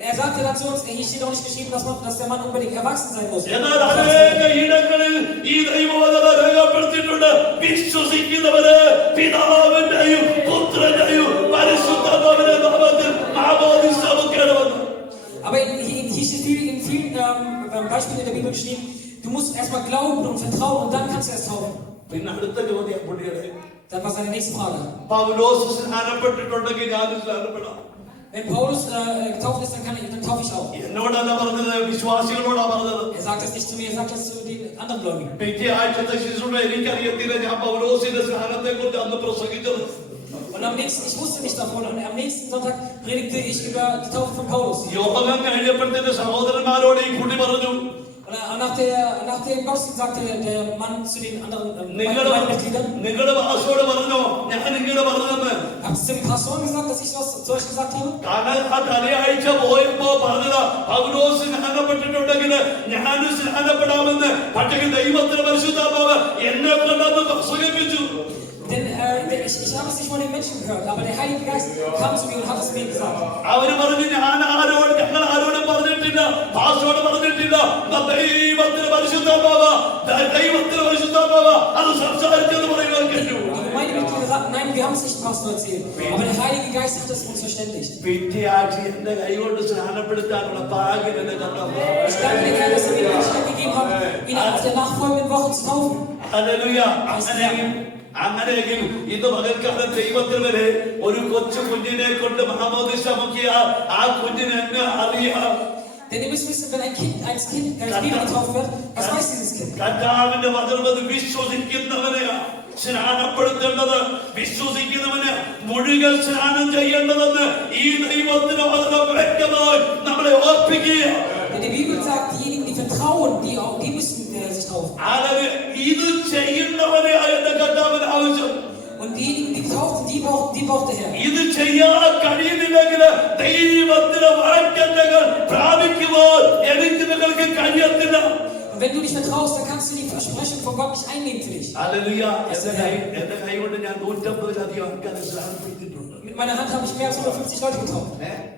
Und er sagte dann zu uns, hier steht auch nicht geschrieben, dass der Mann unbedingt erwachsen sein muss. എന്നാൽ അനേക ഇടങ്ങളിൽ ഈ ദൈവവചനം രേഖപ്പെടുത്തിയിട്ടുണ്ട്. വിശ്വസിക്കുന്നവര് പിതാവിന്റെയും പുത്രന്റെയും പരിശുദ്ധാത്മാവിന്റെ നാമത്തിൽ മാമോദീസ മുക്കേണ്ടവെന്ന്. Aber hier steht in vielen Beispielen in der Bibel geschrieben, du musst erstmal glauben und vertrauen und dann kannst du erst taufen. പിന്നെ അടുത്ത ചോദ്യം പുള്ളിയുടെ Das war seine nächste Frage. പൗലോസ് സ്നാനപ്പെട്ടിട്ടുണ്ടെങ്കിൽ ഞാനും സ്നാനപ്പെടാം. Wenn Paulus getauft ist, dann taufe ich auch. എന്നോടല്ല പറഞ്ഞത്, വിശ്വാസികളോടാ പറഞ്ഞത്. Er sagt das nicht zu mir, er sagt das zu den anderen Gläubigen. പിറ്റേ ആഴ്ചത്തെ ശിശുവിടെ എനിക്കറിയത്തില്ല ഞാൻ പൗലോസിന്റെ സ്നാനത്തെ കുറിച്ച് അന്ന് പ്രസംഗിച്ചത്. Und ich wusste nicht davon. Und am nächsten Sonntag predigte ich über die Taufe von Paulus. യോഗം കഴിഞ്ഞപ്പോഴത്തെ സഹോദരന്മാരോട് ഈ കുട്ടി പറഞ്ഞു, Nach dem Gottesdienst sagte der Mann zu den anderen Mitgliedern, നിങ്ങളുടെ ഭാഷയോട് പറഞ്ഞോ ഞാൻ ഇങ്ങനെ പറഞ്ഞതെന്ന്. habt ihr dem Pastor gesagt, dass ich was zu euch gesagt habe? കാരണം ആ തലയാഴ്ച പോയപ്പോ പറഞ്ഞതാ പൗലോസ് സ്നാനപ്പെട്ടിട്ടുണ്ടെങ്കിൽ ഞാനും സ്നാനപ്പെടാമെന്ന്. പക്ഷേ ദൈവത്തിന്റെ പരിശുദ്ധാത്മാവ് എന്നെ കൊണ്ടന്ന് പ്രസംഗിപ്പിച്ചു. Denn ich habe es nicht von den Menschen gehört, aber der Heilige Geist kam zu mir und hat es mir gesagt. അവര് പറഞ്ഞു ഞങ്ങൾ ആരോടും പറഞ്ഞിട്ടില്ല, ഭാഷയോട് പറഞ്ഞിട്ടില്ല. ദൈവത്തിന് പരിശുദ്ധാത്മാവ് അത് സംസാരിച്ചെന്ന് പറയുവാൻ കഴിഞ്ഞു. Die Gemeindemitglieder sagten, nein, wir haben es nicht Pastor erzählt, aber der Heilige Geist hat es uns verständigt. പിറ്റേ ആഴ്ച എന്റെ കൈകൊണ്ട് സ്നാനപ്പെടുത്താനുള്ള ഭാഗ്യം എന്നെ കണ്ടു. Ich danke dir, Herr, dass du mir die Möglichkeit gegeben hast, ihn auf der nachfolgenden Woche zu taufen. Hallelujah. അങ്ങനെയെങ്കിൽ ഇന്ന് പകൽക്കാലം ദൈവത്തിൽ വരെ ഒരു കൊച്ചു കുഞ്ഞിനെ കൊണ്ട് മാമോദീസ മുക്കിയ ആ കുഞ്ഞിനെ എന്നെ അറിയാം. Denn ihr müsst wissen, wenn ein Kind als Baby getauft wird, was weiß dieses Kind? കർത്താവിന്റെ വചനം വിശ്വസിക്കുന്നവനെയാ സ്നാനപ്പെടുത്തേണ്ടത്. വിശ്വസിക്കുന്നവന് മുഴുവൻ സ്നാനം ചെയ്യേണ്ടതെന്ന് ഈ ദൈവത്തിന്റെ വചനം വ്യക്തമായി നമ്മളെ ഓർപ്പിക്കുക. Denn die Bibel sagt, diejenigen, die vertrauen, die müssen sich taufen. ഇത് ചെയ്യുന്നവനെയാ എന്റെ കർത്താവിന് ആവശ്യം. Und diejenigen, die taufen, die braucht der Herr. ഇത് ചെയ്യാൻ കഴിയുന്നില്ലെങ്കിൽ ദൈവത്തിന്റെ വാഗ്ദത്തങ്ങൾ പ്രാപിക്കുവാൻ എനിക്ക് നിങ്ങൾക്ക് കഴിയത്തില്ല. Und wenn du nicht vertraust, dann kannst du die Versprechung von Gott nicht einnehmen für dich. Hallelujah. എന്റെ കൈ കൊണ്ട് ഞാൻ 150-ലധികം ആൾക്കാരെ സ്നാനപ്പെടുത്തിയിട്ടുണ്ട്. Mit meiner Hand habe ich mehr als 150 Leute getauft.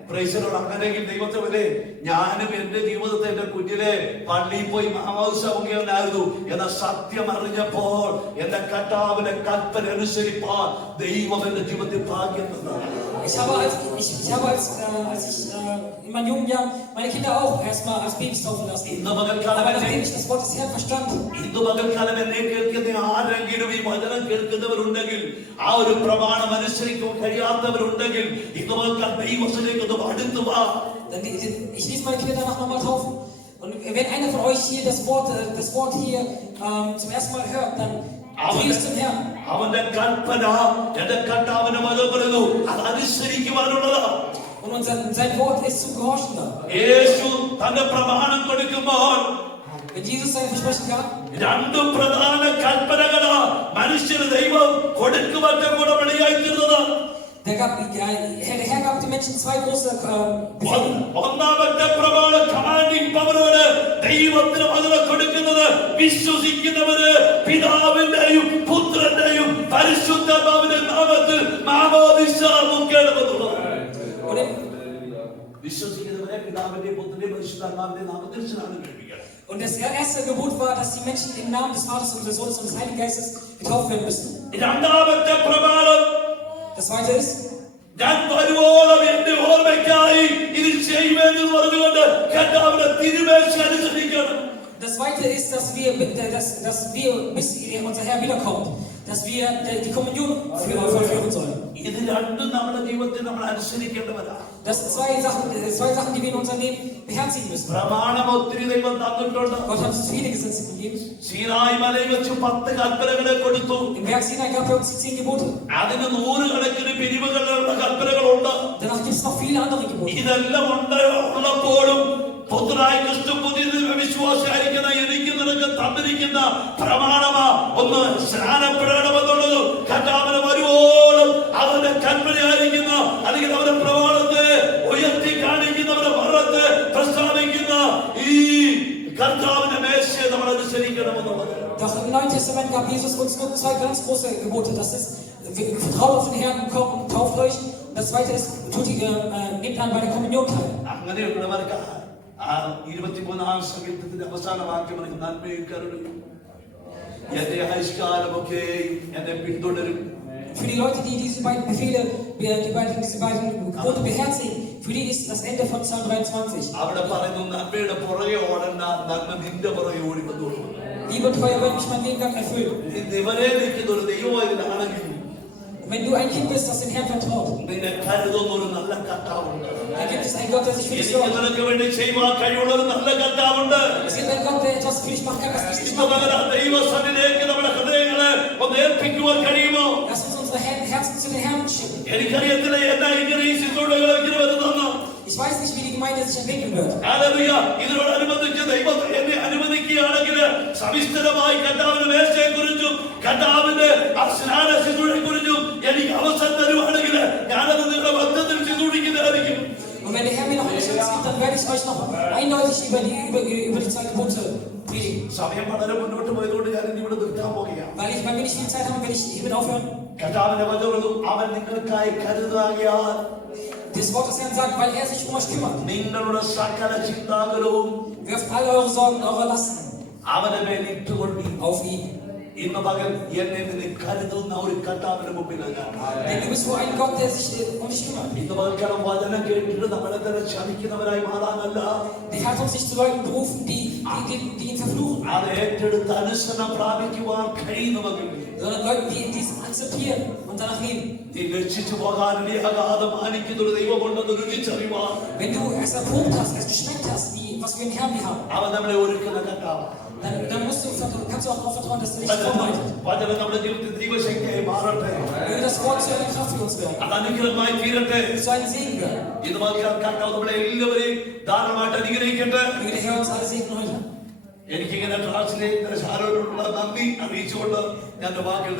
പ്രൈസലോട്. അങ്ങനെയെങ്കിൽ ദൈവത്തെ പോലെ ഞാനും എന്റെ ജീവിതത്തെ എന്റെ കുഞ്ഞിലെ പള്ളിയിൽ പോയി മാമോദീസ മുങ്ങിയവനായിരുന്നു എന്ന സത്യം അറിഞ്ഞപ്പോൾ എന്റെ കർത്താവിന്റെ കൽപ്പന അനുസരിപ്പാൻ ദൈവം എന്റെ ജീവിതത്തിൽ ഭാഗ്യം തന്നു. Ich habe als ich in meinen jungen Jahren meine Kinder auch erstmal als Babys taufen lassen. Aber nachdem ich das Wort des Herrn verstand, ഇന്ന് പകൽക്കാലം എന്നെ കേൾക്കുന്ന ആരെങ്കിലും ഈ വചനം കേൾക്കുന്നവരുണ്ടെങ്കിൽ ആ ഒരു പ്രമാണം അനുസരിക്കാൻ കഴിയാത്തവരുണ്ടെങ്കിൽ ഇന്ന് പകൽക്കാലം ദൈവത്തിലേക്ക് ഒന്ന് അടുത്തു വാ. ich ließ meine Kinder danach nochmal taufen. Und wenn einer von euch hier das Wort hier zum ersten Mal hört, dann dreh zum Herrn. അവന്റെ കൽപ്പന എന്റെ കർത്താവിന്റെ വചനം പറയുന്നു അത് അനുസരിക്കുവാനുള്ളതാ. Und sein Wort ist zum Gehorchen da. യേശു തന്റെ പ്രമാണം കൊടുക്കുമ്പോൾ Wenn Jesus sein Versprechen gab, രണ്ട് പ്രധാന കൽപ്പനകളാ മനുഷ്യന് ദൈവം കൊടുക്കുവാൻ ഗുണപടിയായി തീർന്നത്. der Herr gab den Menschen zwei große Befehle. ഒന്നാമത്തെ പ്രമാണം കമാൻഡിംഗ് പവറോട് ദൈവത്തിന് വചനം കൊടുക്കുന്നത് വിശ്വസിക്കുന്നവര് പിതാവിന്റെയും പുത്രന്റെയും പരിശുദ്ധാത്മാവിന്റെ നാമത്തിൽ മാമോദീസ മുക്കേണ്ടതെന്നുള്ളത്. വിശ്വസിക്കുന്നവരെ പിതാവിന്റെയും പുത്രന്റെയും പരിശുദ്ധാത്മാവിന്റെ നാമത്തിൽ സ്നാനം കഴിപ്പിക്കണം. Und das erste Gebot war, dass die Menschen im Namen des Vaters und des Sohnes und des Heiligen Geistes getauft werden müssen. രണ്ടാമത്തെ പ്രമാണം Das zweite ist, ഞാൻ വരുവോളം എന്റെ ഓർമ്മയ്ക്കായി ഇത് ചെയ്യുമെന്ന് പറഞ്ഞുകൊണ്ട് കർത്താവിന്റെ തിരുമേശ അനുസരിക്കണം. das zweite ist, dass wir bis unser Herr wiederkommt, dass wir die Kommunion vollführen sollen. ഇത് രണ്ടും നമ്മുടെ ജീവിതത്തിൽ നമ്മൾ അനുസരിക്കേണ്ടവരാ. Das sind zwei Sachen, die wir in unserem Leben beherzigen müssen. പ്രമാണം ഒത്തിരി ദൈവം തന്നിട്ടുണ്ട്. Gott hat uns viele Gesetze gegeben. സീനായി മലയിൽ വെച്ച് 10 കൽപ്പനകളെ കൊടുത്തു. Im Berg Sinai gab er uns die 10 Gebote. അതിന് 100 കണക്കിന് പിരിവുകളുള്ള കൽപ്പനകളുണ്ട്. Danach gibt es noch viele andere Gebote. ഇതെല്ലാം ഉള്ളപ്പോഴും പുത്രനായ ക്രിസ്തു പുതിയ വിശ്വാസിയായിരിക്കുന്ന എനിക്ക് നിനക്ക് തന്നിരിക്കുന്ന പ്രമാണമാ ഒന്ന് സ്നാനപ്പെടണമെന്നുള്ളത്. കർത്താവിന് വരുവോളം അവന്റെ കൽപ്പനയായിരിക്കുന്ന അല്ലെങ്കിൽ അവരുടെ പ്രമാണത്തെ ഉയർത്തി കാണിക്കുന്നവരുടെ മരണത്തെ പ്രസ്താവിക്കുന്ന ഈ കർത്താവിന്റെ മേശയെ നമ്മൾ അനുസരിക്കണമെന്നുള്ളത്. Doch im Neuen Testament gab Jesus uns nur 2 ganz große Gebote. Das ist, vertraut auf den Herrn, kommt und tauft euch. Das zweite ist, nehmt an bei der Kommunion teil. അങ്ങനെയുള്ളവർക്ക് ആ 23-ാം സങ്കീർത്തനത്തിന്റെ അവസാന വാക്യം നന്മയും കരുണയും എന്റെ ആയുഷ്കാലമൊക്കെയും എന്നെ പിന്തുടരും. Für die Leute, die diese beiden Befehle, diese beiden Gebote beherzigen, für die ist das Ende von Psalm 23. അവിടെ പറയുന്നു നന്മയുടെ പുറകെ ഓടണ്ട, നന്മ നിന്റെ പുറകെ ഓടി വന്നോളൂ. Liebe und Treue werden mich mein Leben lang erfüllen. ഇവരെ നിൽക്കുന്ന ഒരു ദൈവമാണെങ്കിൽ Wenn du ein Kind bist, das den Herrn vertraut, നിന്നെ കരുതുന്ന ഒരു നല്ല കർത്താവുണ്ട്. dann gibt es einen Gott, der sich für dich എനിക്ക് sorgt. നിനക്ക് വേണ്ടി ചെയ്യുവാൻ കഴിവുള്ള ഒരു നല്ല കർത്താവുണ്ട്. Es gibt einen Gott, der etwas für dich machen kann, was ich nicht ഇന്ന് machen പകരം kann. ദൈവസന്നിധിയിലേക്ക് നമ്മുടെ ഹൃദയങ്ങളെ ഒന്ന് ഏൽപ്പിക്കുവാൻ കഴിയുമോ? Lass uns unsere Herzen zu den Herrn schicken. എനിക്കറിയത്തില്ല എന്നാ ഇങ്ങനെ ഈ ശുശ്രൂഷകൾ ഇങ്ങനെ വരുന്നെന്ന്. Ich weiß nicht, wie die Gemeinde sich entwickeln wird. Hallelujah. ഇതിനോടനുബന്ധിച്ച് ദൈവം എന്നെ അനുവദിക്കുകയാണെങ്കിൽ സവിസ്തരമായി കർത്താവിന്റെ മേശയെക്കുറിച്ചും കർത്താവിന്റെ സ്നാന ശുശ്രൂഷയെക്കുറിച്ചും എനിക്ക് അവസരം തരുവാണെങ്കിൽ ഞാനത് നിങ്ങളുടെ ബന്ധത്തിൽ ശുശ്രൂഷിക്കുന്നതായിരിക്കും. Und wenn der Herr mir noch eine Chance gibt, dann werde ich euch noch eindeutig über die zwei Gebote predigen. സമയം വളരെ മുന്നോട്ട് പോയതുകൊണ്ട് ഞാൻ ഇനി ഇവിടെ നിർത്താൻ പോകുകയാണ്. Weil wir nicht viel Zeit haben, werde ich hiermit aufhören. കർത്താവിന്റെ വചനം അവൻ നിങ്ങൾക്കായി കരുതാകിയാൽ Das Wort des Herrn sagt, weil er sich um euch kümmert. നിങ്ങളുടെ സകല ചിന്താകുലവും Wirft alle eure Sorgen, eure Lasten അവന്റെ മേൽ ഇട്ടുകൊള്ളി. auf ihn. ഇന്ന് പകൽ എന്നെ നിന്നെ കരുതുന്ന ഒരു കർത്താവിന് മുമ്പിലല്ല. Denn du bist nur ein Gott, der sich um dich kümmert. ഇന്ന് പകൽക്കാലം വചനം കേട്ടിട്ട് നമ്മളെ തന്നെ ശമിക്കുന്നവരായി മാറാനല്ല, Der hat uns nicht zu Leuten berufen, die ihn verfluchen, അത് ഏറ്റെടുത്ത് അനുസരണം പ്രാപിക്കുവാൻ കഴിയുന്നവர்கள். sondern Leute, die dies akzeptieren und danach leben. നീ ലക്ഷിച്ചു പോകാൻ അഗാധം മാനിക്കുന്ന ഒരു ദൈവമുണ്ടെന്ന് രുചിച്ചറിയുവാൻ Wenn du es erprobt hast, es geschmeckt hast, was wir im Herrn haben, അവൻ നമ്മളെ ഒരുക്കുന്ന കർത്താവ്. dann kannst du auch darauf vertrauen, dass er dich vorbereitet. വചനം നമ്മുടെ ജീവിതത്തിൽ ദൈവശക്തിയായി മാറട്ടെ. Möge das Wort zu einer Kraft für uns werden, അത് അനുഗ്രഹമായി തീരട്ടെ. zu einem Segen werden. ഇന്ന് പകൽക്കാലം കർത്താവ് നമ്മളെ എല്ലാവരെയും ധാരാളമായിട്ട് അനുഗ്രഹിക്കട്ടെ. Möge der Herr uns alle segnen heute. എനിക്കിങ്ങനെ ട്രാൻസ്ലേറ്റ് ശാലോടുള്ള നന്ദി അറിയിച്ചുകൊണ്ട് ഞാൻ വാക്കിൽ